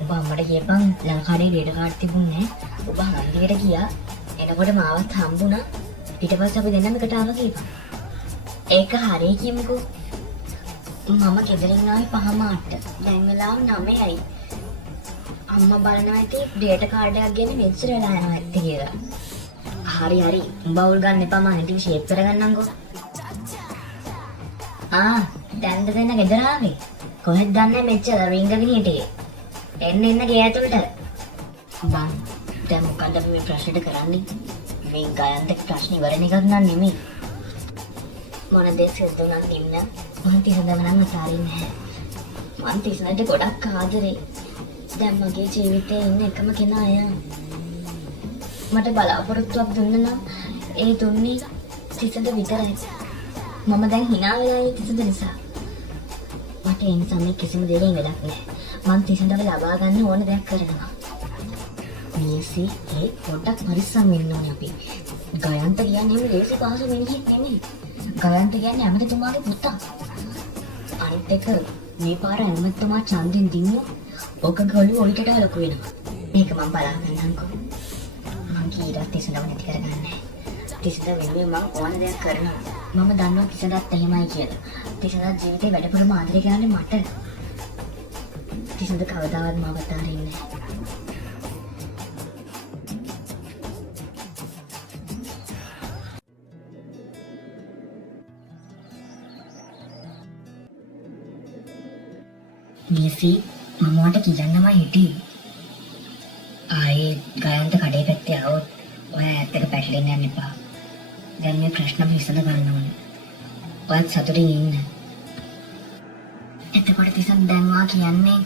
ඔබ අම්මට කියපන් ලංකාවේ ඩේටා කාඩ් තිබුණේ නැහැ. ඔබ හන්දියට ගියා. එනකොට මාවත් හම්බුණා. ඊට පස්සේ අපි දෙන්නම එකට ආවා කියපන්. ඒක හරිය කියමුකෝ. මම ගෙදරින් ආවේ 5 මාට. දැන් වෙලාව 9යි. අම්මා බලනවා ඇති ඩේටා කාඩ් එකක් ගෙන්න මෙච්චර වෙලා යනවා ඇත්තේ කියලා. හරි උඹ අවුල් ගන්න එපා මම ටික ෂේප් කරගන්නම්කෝ. දැන්ද දෙන්න ගෙදර ආවේ. කොහෙද දන්නේ මෙච්චර රින්ගගෙන හිටියේ. එන්න ගේ ඇතුළට. බං දැන් මොකද අපි මේ ප්‍රශ්නෙට කරන්නේ? මේ ගයන්ත ප්‍රශ්න ඉවරන එකක් නන් නෙමෙයි. මොන දේ සිද්ධ වුණත් නිම්න මං තිසඳව නම් අතාරින්නේ නැහැ. මං තිසඳට ගොඩක් ආදරේ. දැන් මගේ ජීවිතේ ඉන්න එකම කෙනා අයියා. මට බලාපොරොත්තුවක් දුන්න නම් ඒ දුන්නේ තිසඳ විතරයි. මම දැන් hina වෙලා ඉන්නේ තිසඳ නිසා. මට ඒ නිසා මේ කිසිම දෙයකින් වැඩක් නැහැ. මං තිසඳව ලබා ගන්න ඕන දෙයක් කරනවා. මේසි ඒ පොඩ්ඩක් පරිස්සම් වෙන්න ඕනේ අපි. ගයන්ත කියන්නේ ලේසි පහසු මිනිහෙක් නෙමෙයි. ගයන්ත කියන්නේ ඇමතිතුමාගේ පුතා. අනිත් එක මේ පාර ඇමතිතුමා ඡන්දෙන් දිනුවොත් ඔක ගලු ඔලිටට ලොකු වෙනවා. මේක මම බලා ගන්නම්කෝ. මං කීරත් තිසඳව නැති කරගන්නේ නැහැ. තිසඳ වෙනුවෙන් මම ඕන දෙයක් කරනවා. මම දන්නවා තිසඳත් එහෙමයි කියලා. තිසඳ ජීවිතේ වැඩිපුරම ආදරේ කරන්නේ මට. තිසඳ කවදාවත් මම අතාරින්නේ නැහැ. මේසි මම වට කියන්නම හිටියේ. ආයේ ගයන්ත කඩේ පැත්තේ આવොත් ඔය ඇත්තට පැටලෙන්න යන්න එපා. දැන් මේ ප්‍රශ්නම විසඳ ගන්න ඕනේ. ඔයත් සතුටින් ඉන්න. එතකොට තිසන් දැන් වා කියන්නේ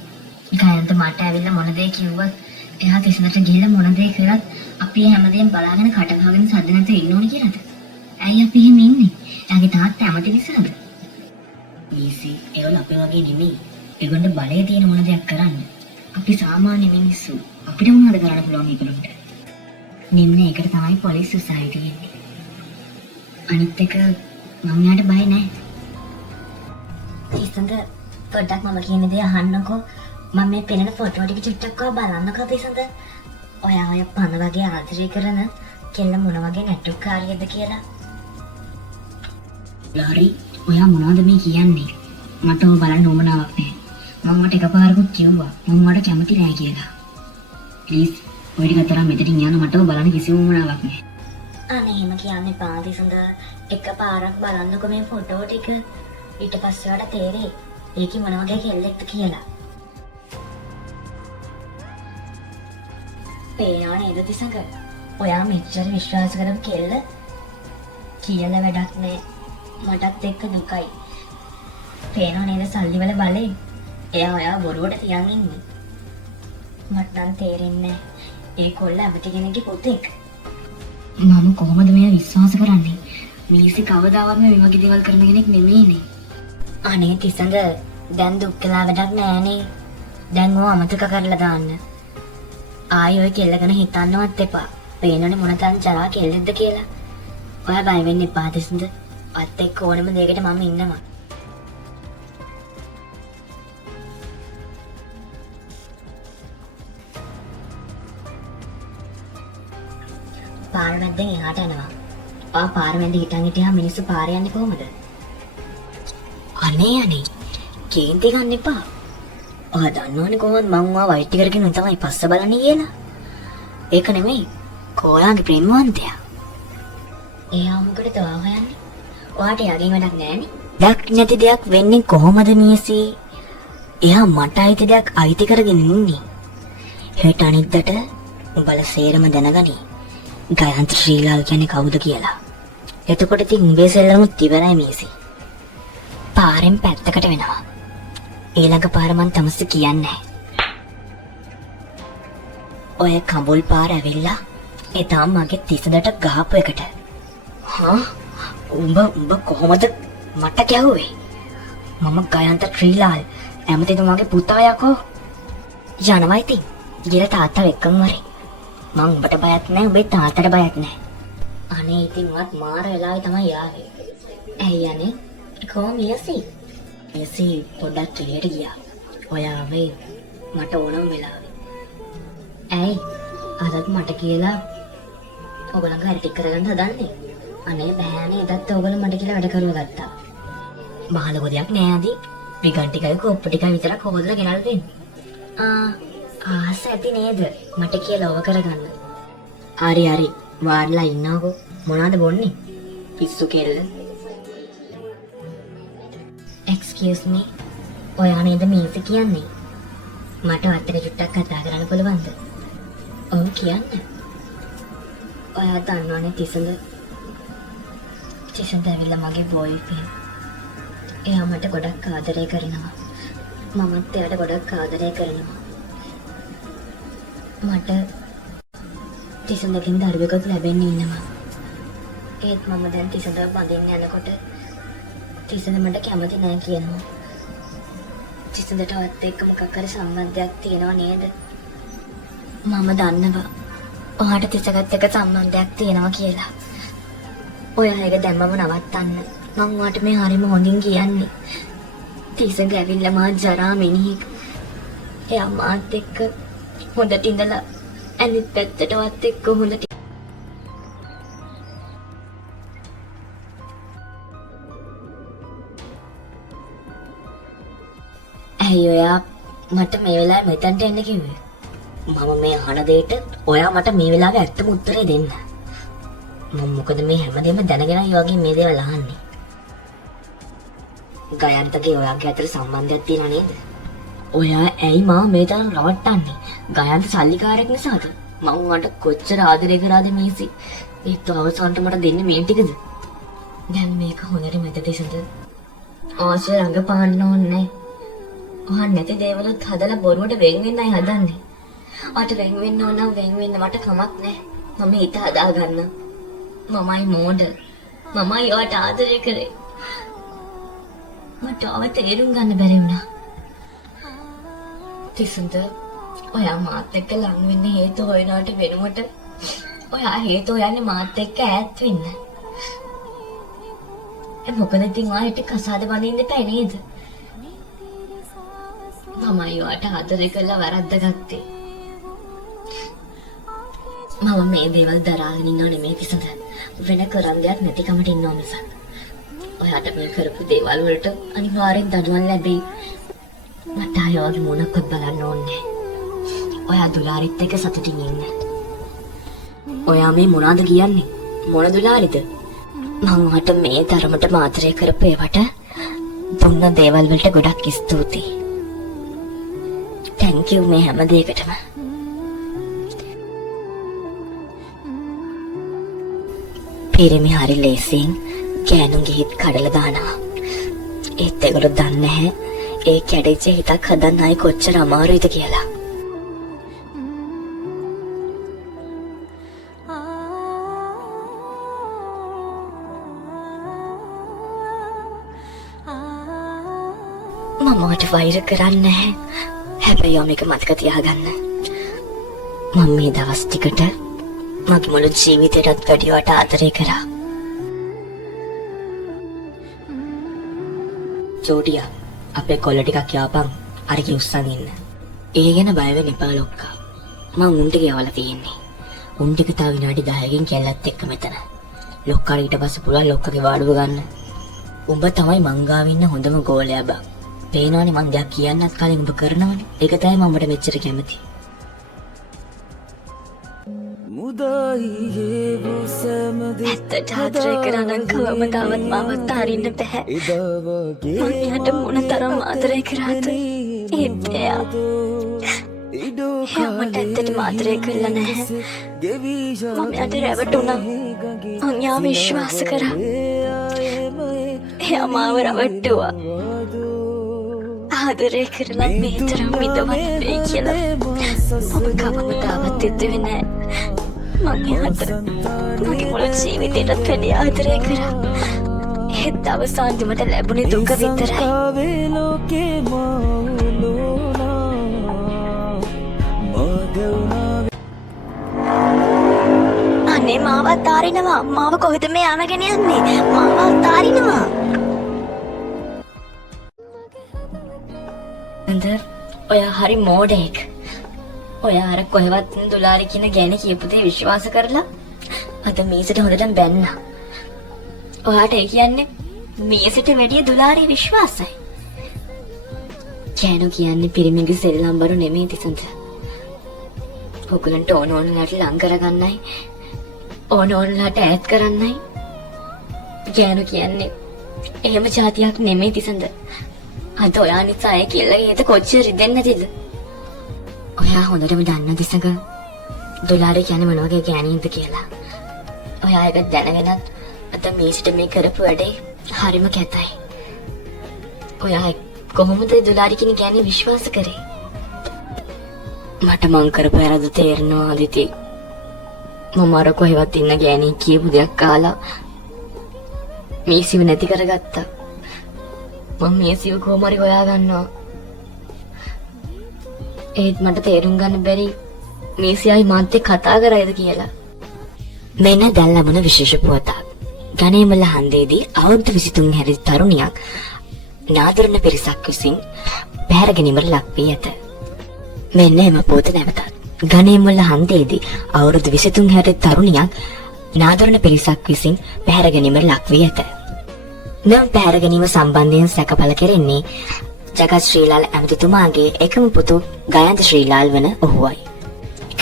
ගයන්ත මට ඇවිල්ලා මොන දේ කිව්වත් එයා තිසනට ගිහලා මොන දේ කරත් අපි හැමදේම බලාගෙන කට ගහගෙන සද්ද නැතුව ඉන්න ඕනේ කියලාද? ඇයි අපි එහෙම ඉන්නේ? එයාගේ තාත්තා ඇමති නිසාද? මේසි ඒවල අපේ වගේ නෙමෙයි. ඒගොල්ලෝ බලය තියෙන මොන දෙයක් කරන්න. අපි සාමාන්‍ය මිනිස්සු. අපිට මොනවද කරන්න පුළුවන් ඒගොල්ලන්ට? නිම්න ඒකට තමයි පොලිස් සොසයිටි තියෙන්නේ. අනිත් එක මම යාට බය නැහැ. තිසඳ පොඩ්ඩක් මම කියන දේ අහන්නකෝ. මම මේ පෙනෙන ෆොටෝ ටික චුට්ටක් බලන්නකෝ තිසඳ. ඔයා ඔය පන වගේ ආදරය කරන කෙල්ල මොන වගේ නැටුකාරියද කියලා. ලහරි ඔයා මොනවද මේ කියන්නේ? මට ඔය බලන්න උවමනාවක් නැහැ. මම මට එකපාරකුත් කිව්වා මම මට කැමති නෑ කියලා. ප්ලීස් ඔය ටික අතර මෙතනින් යන්න මට ඔය බලන්න කිසිම උවමනාවක් නැහැ. අනේ එහෙම කියන්න එපා තිසඳ. එකපාරක් බලන්නකෝ මේ ෆොටෝ ටික. ඊට පස්සේ වඩා තේරෙයි ඒකේ මොන වගේ කෙල්ලෙක්ද කියලා. පේනවා නේද තිසඟ? ඔයා මෙච්චර විශ්වාස කරපු කෙල්ල කියලා වැඩක් නෑ. මටත් එක්ක දුකයි. පේනවා නේද සල්ලි වල බලේ? එයා ඔයා බොරුවට තියන් ඉන්නේ. මට නම් තේරෙන්නේ ඒ කොල්ල අපිට කෙනෙක්ගේ පුතෙක්. මම කොහොමද මෙයා විශ්වාස කරන්නේ? මිනිස්සු කවදාවත් මේ වගේ දේවල් කරන කෙනෙක් නෙමෙයිනේ. අනේ තිසඟ දැන් දුක් කළා වැඩක් නෑනේ. දැන් ඕව අමතක කරලා දාන්න. ආයෙ ඔය කෙල්ල ගැන හිතන්නවත් එපා. පේනවනේ මොන තරම් ජරා කෙල්ලෙක්ද කියලා. ඔයා බය වෙන්න එපා තිසඳ. අත් එක්ක ඕනම දෙයකට මම ඉන්නවා. පාර මැද්දෙන් එහාට යනවා. ඔයා පාර මැද්දේ හිටන් මිනිස්සු පාර යන්නේ කොහමද? අනේ කේන්ති ගන්න එපා. ඔයා දන්නවනේ කොහොමද මං ඔයා වයිට් කරගෙන තමයි පස්ස බලන්නේ කියලා. ඒක නෙමෙයි. කොයාගේ ප්‍රේමවන්තයා. එයා මොකටද ඔයා හොයන්නේ? ඔයාට යකින් වැඩක් නැහැනේ. දෙයක් නැති දෙයක් වෙන්නේ කොහොමද මියසි? එයා මට අයිති දෙයක් අයිති කරගෙන ඉන්නේ. හෙට අනිද්දට උඹලා සේරම දැනගනි. ගයන්ත ශ්‍රීලාල් කියන්නේ කවුද කියලා. එතකොට ඉතින් උඹේ සෙල්ලමුත් ඉවරයි මියසි. පාරෙන් පැත්තකට වෙනවා. ඊළඟ පාර මං තමස කියන්නේ. ඔය කඹුල් පාර ඇවිල්ලා එතාම මගේ තිසඳට ගහපු එකට. හා උඹ කොහොමද මට ගැහුවේ? මම ගයන්ත ශ්‍රීලාල් ඇමතිතුමාගේ පුතා යකෝ. යනවා ඉතින්. ගිල තාත්තා එක්කම වරේ. මං උඹට බයක් නැහැ උඹේ තාත්තට බයක් නැහැ. අනේ ඉතින් වත් මාර වෙලාවේ තමයි යාවේ. ඇයි යන්නේ? කොහොම මියසි? මියසි පොඩ්ඩක් එළියට ගියා. ඔයා ආවේ මට ඕනම වෙලාවේ. ඇයි? අදත් මට කියලා ඔයගොල්ලන්ගේ හරි ටික කරගන්න හදන්නේ. අනේ බෑනේ එදත් ඔයගොල්ලෝ මට කියලා වැඩ කරව ගත්තා. මහලොකු දෙයක් නෑ අදි. විගන් ටිකයි කොප්පු ටිකයි විතරක් හොදලා ගෙනල්ලා දෙන්න. ආස ඇති නේද? මට කියලා ඔව කරගන්න. හරි වාඩිලා ඉන්නකෝ. මොනවද බොන්නේ? පිස්සු කෙල්ල. Excuse me. ඔයා නේද මේක කියන්නේ? මට අතට චුට්ටක් කතා කරන්න පුළුවන්ද? ඔව් කියන්න. ඔයා දන්නවනේ තිසඳ ඇවිල්ලා මගේ බෝයිෆ්‍රෙන්ඩ්. එයා මට ගොඩක් ආදරය කරනවා. මමත් එයාට ගොඩක් ආදරය කරනවා. මට තිසඳකින් දරුවෙකුත් ලැබෙන්න ඉන්නවා. ඒත් මම දැන් තිසඳව බඳින්න යනකොට තිසඳ මට කැමති නෑ කියනවා. තිසඳටවත් එක්ක මොකක් හරි සම්බන්ධයක් තියෙනව නේද? මම දන්නවා. ඔයාට තිසගත් එක්ක සම්බන්ධයක් තියෙනවා කියලා. ඔයා ඒක දැම්මම නවත්තන්න. මං ඔයාට මේ හරිම හොඳින් කියන්නේ. තිසඟ ඇවිල්ලා මා ජරා මිනිහෙක්. එයා මාත් එක්ක හොඳට ඉඳලා අනිත් පැත්තටවත් එක්ක හොඳට ඇයි ඔයා මට මේ වෙලාවේ මෙතනට එන්න කිව්වේ? මම මේ අහන දෙයට ඔයා මට මේ වෙලාවේ ඇත්තම උත්තරේ දෙන්න. මම මොකද මේ හැමදේම දැනගෙනයි වගේ මේ දේවල් අහන්නේ. ගයන්තගේ ඔයාගේ අතර සම්බන්ධයක් තියෙනව නේද? ඔයා ඇයි මා මේ තරම් රවට්ටන්නේ? ගයන්ත සල්ලිකාරයෙක් නිසාද? මම උන්ට කොච්චර ආදරය කරාද මේසි. ඒත් අවසානට මට දෙන්න මේ ටිකද? දැන් මේක හොඳට මෙතන තිසඳ. ආශ්‍රය රඟපාන්න ඕනේ. ඔහන් නැති දේවලුත් හදලා බොරුවට වෙන් වෙන්නයි හදන්නේ. අට වෙන් වෙන්න ඕන නම් වෙන් වෙන්න මට කමක් නැහැ. මම හිත හදා ගන්න. මමයි මෝඩ. මමයි ඔයාට ආදරය කරේ. මට ඔයාව තේරුම් ගන්න බැරි වුණා. තිසඳ ඔයා මාත් එක්ක ලං වෙන්න හේතු හොයනවට වෙනුවට ඔයා හේතු හොයන්නේ මාත් එක්ක ඈත් වෙන්න. මොකද ඉතින් ඔයාට කසාද බඳින්න එපා නේද? මමයි ඔයාට ආදරය කරලා වරද්දගත්තේ. මම මේ දේවල් දරාගෙන ඉන්නව නෙමෙයි තිසඳ. වෙන කරන් දෙයක් නැතිකමට ඉන්නව මිසක්. ඔයාට මේ කරපු දේවල් වලට අනිවාර්යෙන් දඩුවම් ලැබෙයි. මට ආයෙත් මොනක්වත් බලන්න ඕනේ. ඔයා දුලාරිත් එක්ක සතුටින් ඉන්න. ඔයා මේ මොනවද කියන්නේ? මොන දුලාරිද? මං ඔයාට මේ තරමට මාත්‍රේ කරපු ඒවට දුන්න දේවල් වලට ගොඩක් ස්තුතියි. Thank you මේ හැම දෙයකටම. පිරිමි හරි ලේසියෙන් කෑනුන්ගේ හිත් කඩලා දානවා. ඒත් ඒගොල්ලෝ දන්නේ නැහැ ඒ කැඩිච්ච හිතක් හදන්න ආයි කොච්චර අමාරුයිද කියලා. මම ඔයාට වෛර කරන්නේ නැහැ. හැබැයි මේක මතක තියාගන්න. මම මේ දවස් ටිකට මගේ මුළු ජීවිතේටත් වැඩි ඔයාට ආදරය කරා. ජෝඩියා අපේ කොල්ල ටිකක් යාපන් අරකි උස්සන් ඉන්න. ඒ ගැන බය වෙන්න එපා ලොක්කා. මං උන්ට කියවලා තියෙන්නේ. උන් ටික තව විනාඩි 10කින් කෙල්ලත් එක්ක මෙතන. ලොක්කාට ඊට පස්සේ පුළුවන් ලොක්කගේ වාඩුව ගන්න. උඹ තමයි මං ගාව ඉන්න හොඳම ගෝලයා බං. පේනවනේ මං දෙයක් කියන්නත් කලින් උඹ කරනවනේ. ඒක තමයි මම උඹට මෙච්චර කැමති. ඇත්තට ආදරය කරා නම් කවමදාවත් මාවත් අරින්න බෑ. මං එයාට මොන තරම් ආදරය කරාද? ඒත් එයා මට ඇත්තටම ආදරය කළා නැහැ. මම එයාට රැවටුණා. මං එයාව විශ්වාස කරා. එයා මාව රවට්ටුවා. ආදරය කරලා මේ තරම් මිදවත් වෙයි කියලා මම කවමදාවත් හිතුවේ නෑ. මං එයාට මගේ මුළු ජීවිතේටත් වැඩි ආදරය කරා. ඒත් අවසානයේ මට ලැබුණේ දුක විතරයි. අනේ මාවත් ආරිනවා. මාව කොහෙද මේ යනගෙන යන්නේ? මාවත් ආරිනවා. අnder ඔයා හරි මෝඩෙක්. ඔයා අර කොහෙවත් දොලාරි කියන ගැණ කියපු දේ විශ්වාස කරලා අද මේසට හොඳටම බැන්නා. ඔයාට ඒ කියන්නේ මේසට වැඩිය දොලාරි විශ්වාසයි. කෑනෝ කියන්නේ පිරිමිගේ සෙල්ලම් බරු නෙමෙයි තිසඳ. ඔයගලන්ට ඕනෝනලාට ලං කරගන්නයි ඕනෝනලාට ඈත් කරන්නයි. කෑනෝ කියන්නේ එහෙම જાතියක් නෙමෙයි තිසඳ. අද ඔයා නිසා ඒ කෙල්ලගේ හිත කොච්චර රිදෙන්නේ නැතිද? ඔයා හොඳටම දන්න දිසක දොලාරි කියන්නේ මොන වගේ ගෑණියෙක්ද කියලා. ඔයා ඒක දැනගෙනත් අද මේසිට මේ කරපු වැඩේ හරිම කැතයි. ඔයා කොහොමද දොලාරි කියන ගෑණිය විශ්වාස කරේ? මට මං කරපු වැරද්ද තේරෙනවා අදිති. මම අර කොහෙවත් ඉන්න ගෑණියෙක් කියපු දෙයක් අහලා මේසිව නැති කරගත්තා. මම මේසිව කොහොම හරි හොයාගන්නවා. ඒත් මට තේරුම් ගන්න බැරි මේසියයි මාත් එක්ක කතා කරයිද කියලා. මෙන්න දැන් ලැබුණ විශේෂ පුවතක්. ගණේමල හන්දේදී අවුරුදු 23 හැරි තරුණියක් නාදරණ පිරිසක් විසින් පැහැරගැනීමට ලක් වී ඇත. මෙන්න එම පුවත නැවතත්. ගණේමල හන්දේදී අවුරුදු 23 හැරි තරුණියක් නාදරණ පිරිසක් විසින් පැහැරගැනීමට ලක් වී ඇත. මෙම පැහැරගැනීම සම්බන්ධයෙන් සැකපල කෙරෙන්නේ ජගත් ශ්‍රීලාල් ඇමතිතුමාගේ එකම පුතු ගයන්ත ශ්‍රීලාල් වන ඔහුයි.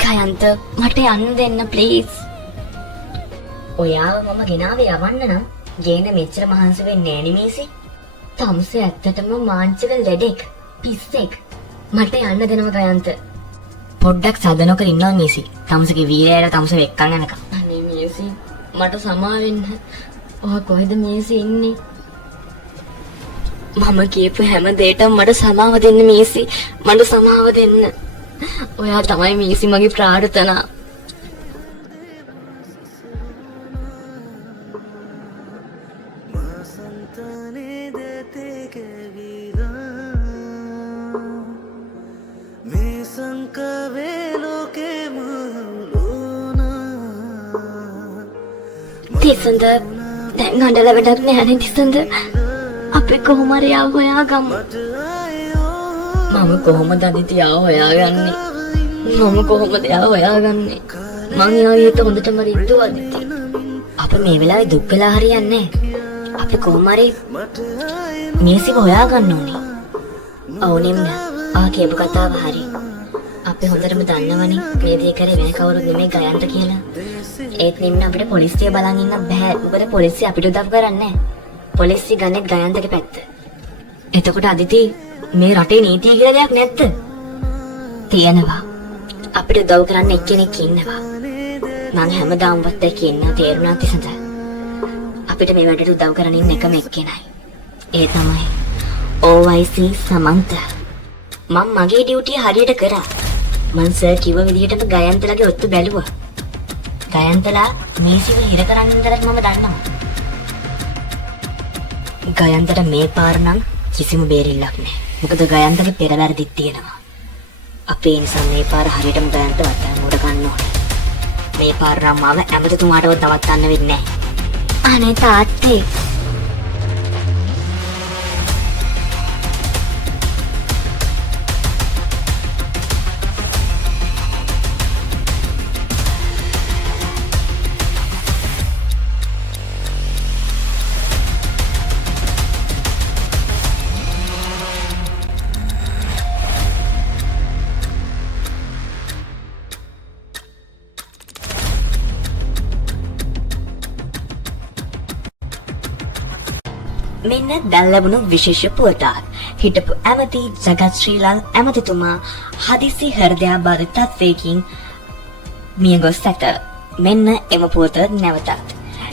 ගයන්ත මට යන්න දෙන්න ප්ලීස්. ඔයාව මම ගෙනාවේ යවන්න නම් ගේන මෙච්චර මහන්සි වෙන්නේ නෑ නෙමේසි. තමුසේ ඇත්තටම මාංචක ලෙඩෙක් පිස්සෙක්. මට යන්න දෙනව ගයන්ත. පොඩ්ඩක් සදනක ඉන්නවා මේසි. තමුසගේ වීරයට තමුස වෙක්කන් යනකම්. අනේ මේසි මට සමා වෙන්න. ඔයා කොහෙද මේසි ඉන්නේ? මම කියපු හැම දෙයකටම මට සමාව දෙන්න මේසි. මට සමාව දෙන්න. ඔයා තමයි මේසි මගේ ප්‍රාර්ථනා. संताने देते के वीरा मैं संकवेलो के महलोना තිසඳ දැන් අඬල වැඩක් නෑනේ තිසඳ. අපි කොහොම හරි ආව හොයාගමු. මම කොහොමද අදිති ආව හොයාගන්නේ? මම කොහොමද ආව හොයාගන්නේ? මං යාගේ හිත හොඳටම රිද්දුව අදිති. අප මේ වෙලාවේ දුක් වෙලා හරියන්නේ නෑ. අපි කොහොම හරි මේසිව හොයාගන්න ඕනේ. ඔව් නෙමෙයි. ආ කියපු කතාව හරි. අපි හොඳටම දන්නවනේ මේ දේ කරේ වෙන කවුරුත් නෙමෙයි ගයන්ත කියලා. ඒත් නිම්න අපිට පොලිසිය බලන් ඉන්න බෑ. මොකද පොලිසිය අපිට උදව් කරන්නේ නැහැ. පොලිසිය ගන්නේ ගයන්තගේ පැත්ත. එතකොට අදිති මේ රටේ නීතිය කියලා දෙයක් නැද්ද? තියෙනවා. අපිට උදව් කරන්න එක්කෙනෙක් ඉන්නවා. මං හැමදාම වත් එක්ක ඉන්නවා තේරුණා තිසඳ. අපිට මේ වැඩට උදව් කරන්න ඉන්න එකම එක්කෙනයි. ඒ තමයි OIC සමන්ත. මම මගේ ඩියුටිය හරියට කරා. මං සර් කිව්ව විදිහටම ගයන්තලාගේ ඔත්තු බැලුවා. ගයන්තලා මේසිව හිර කරන් ඉඳලත් මම දන්නවා. ගයන්තට මේ පාර නම් කිසිම බේරිල්ලක් නැහැ. මොකද ගයන්තගේ පෙරවැරදිත් තියෙනවා. අපේ නිසා මේ පාර හරියටම ගයන්ත වත්තන්න උඩ ගන්න ඕනේ. මේ පාර නම් මම ඇමතිතුමාටවත් නවත්තන්න වෙන්නේ නැහැ. අනේ තාත්තේ මෙන්න දැන් ලැබුණු විශේෂ පුවතක්. හිටපු ඇමති ජගත් ශ්‍රීලාල් ඇමතිතුමා හදිසි හෘදයාබාධ තත්ත්වයකින් මියගොස් ඇත. මෙන්න එම පුවත නැවතත්.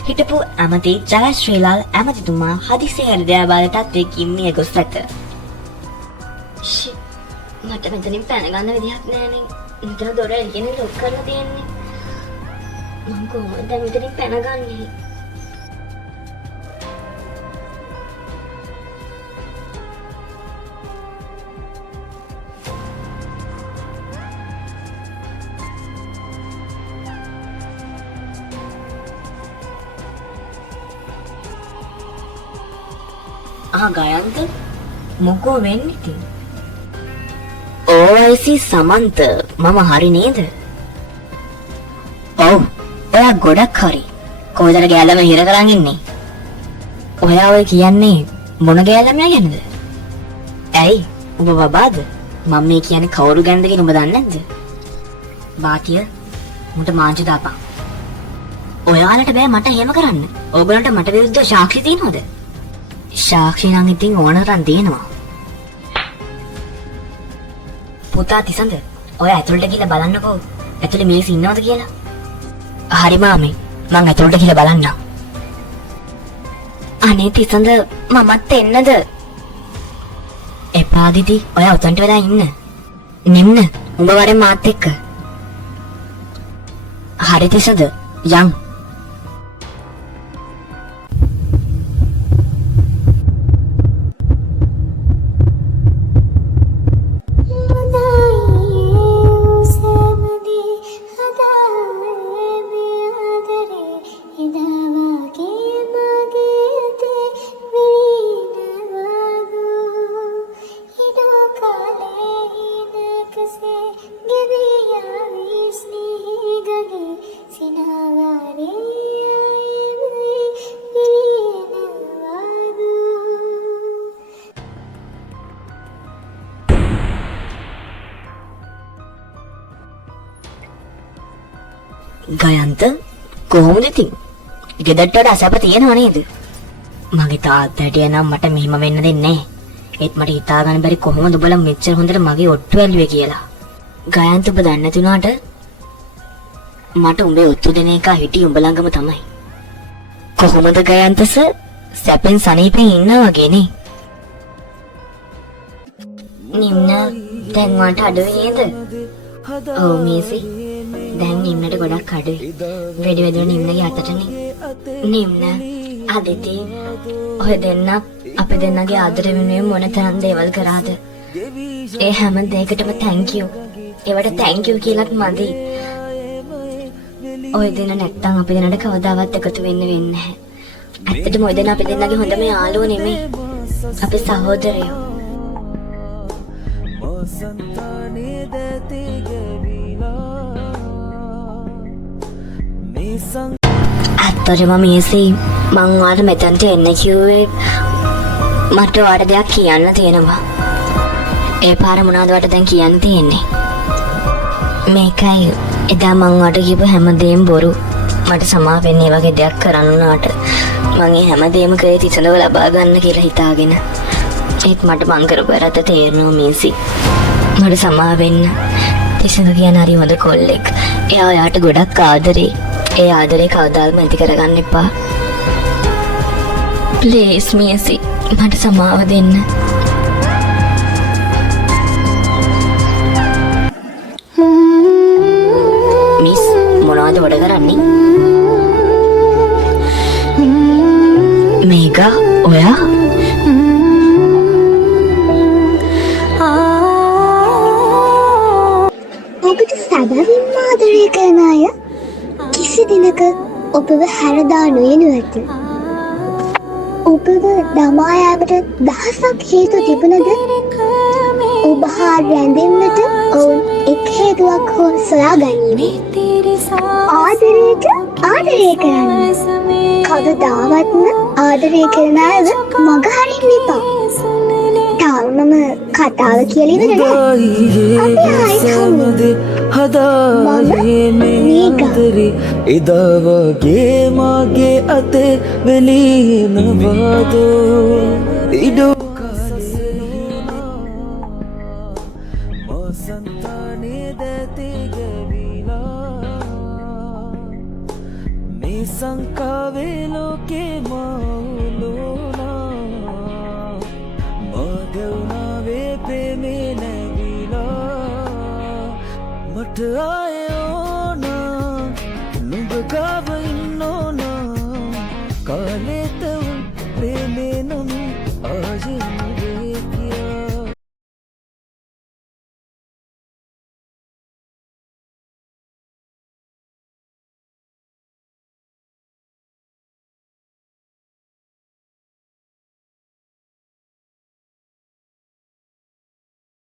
හිටපු ඇමති ජගත් ශ්‍රීලාල් ඇමතිතුමා හදිසි හෘදයාබාධ තත්ත්වයකින් මියගොස් ඇත. මට මෙතනින් පැන ගන්න විදිහක් නෑනේ. මෙතන දොර එළියෙන් ලොක් කරලා තියෙන්නේ. මම කොහොමද මෙතනින් පැන ගන්නේ? ගයන්ත මොකෝ වෙන්නේ ඉතින්? OIC සමන්ත මම හරි නේද? ඔව් ඔයා ගොඩක් හරි. කොහෙද ගෑලම හිර කරන් ඉන්නේ? ඔයා ඔය කියන්නේ මොන ගෑලම ගැනද? ඇයි ඔබ බබාද? මම මේ කියන්නේ කවුරු ගැනද කියලා ඔබ දන්නේ නැද්ද? බාතිය මුට මාංචු දාපන්. ඔයාලට බෑ මට එහෙම කරන්න. ඕගොල්ලන්ට මට විරුද්ධව සාක්ෂි තියෙනවද? සාක්ෂි නම් ඉතින් ඕනතරම් තියෙනවා. පුතා තිසඳ ඔය ඇතුළට ගිහලා බලන්නකෝ. ඇතුළේ මිනිස්සු ඉන්නවද කියලා. හරි මාමේ මං ඇතුළට ගිහලා බලන්නම්. අනේ තිසඳ මමත් එන්නද? එපා දිදි ඔය උතන්ට වෙලා ඉන්න. නිම්න උඹ වරෙන් මාත් එක්ක. හරි තිසඳ යන්. ගයන්ත කොහොමද ඉතින්? ගෙදරට වඩා සැප තියෙනව නේද? මගේ තාත්තට නම් මට මෙහෙම වෙන්න දෙන්නේ නැහැ. ඒත් මට හිතා ගන්න බැරි කොහොමද උඹලා මෙච්චර හොඳට මගේ ඔට්ටු ඇල්ලුවේ කියලා. ගායන්ත ඔබ දන්නේ නැති වුණාට මට උඹේ ඔත්තු දෙන එක හිටියේ උඹ ළඟම තමයි. කොහොමද ගායන්ත සර්? සැපෙන් සනීපෙන් ඉන්නා වගේ නේ. නිම්න දැන් වාට අඩුයි නේද? ඔව් මේසි. දැන් නිම්නට ගොඩක් අඩුයි. වැඩි වැඩිව නිම්නගේ අතටනේ. නිම්න අදිති ඔය දෙන්න අපි දෙන්නගේ ආදර වෙනුවෙන් මොන තරම් දේවල් කරාද? ඒ හැම දෙයකටම thank you. ඒවට thank you කියලාත් මදි. ඔය දෙන්න නැත්තම් අපි දෙන්නට කවදාවත් එකතු වෙන්න වෙන්නේ නැහැ. ඇත්තටම ඔය දෙන්න අපි දෙන්නගේ හොඳම යාළුවෝ නෙමෙයි. අපි සහෝදරයෝ. ඇත්තටම මේසි මං ඔයාලට මෙතනට එන්න කිව්වේ මට ඔයාලට දෙයක් කියන්න තියෙනවා. ඒ පාර මොනවද ඔයාලට දැන් කියන්න තියෙන්නේ? මේකයි එදා මං ඔයාලට කියපු හැමදේම බොරු. මට සමා වෙන්න ඒ වගේ දෙයක් කරන්න උනාට මං ඒ හැමදේම කරේ තිසඳව ලබා ගන්න කියලා හිතාගෙන. ඒත් මට මං කරපු වැරද්ද තේරෙනවා මේසි. මට සමා වෙන්න. තිසඳ කියන හරි හොඳ කොල්ලෙක්. එයා ඔයාට ගොඩක් ආදරේ. ඒ ආදරේ කවදාවත් නැති කරගන්න එපා. ප්ලීස් මේසි මට සමාව දෙන්න. මිස් මොනවද වඩ කරන්නේ? මේකා ඔයා ඔබට සැබවින්ම ආදරය කරන අය කිසි දිනක ඔබව හැරදා නොයනු ඇත. ඔබව දමා යාමට දහසක් හේතු තිබුණද ඔබ හා රැඳෙන්නට ඔවුන් එක් හේතුවක් හෝ සොයා ගැනීම. ආදරයට ආදරය කරන්න. කවදාවත්ම ආදරය කරන අයව මගහරින්න එපා. තාම මම කතාව කියලා ඉවර නෑ. අපි ආයෙත් හමු. ඉදවගේ මගේ අතේ වෙලීනවාදෝ ඉඩෝ මසන්තානේ දැතේ ගැවිලා මේ සංකාවේ ලෝකේ මවුලෝනා මදවුනාවේ ප්‍රේමේ නැවිලා මට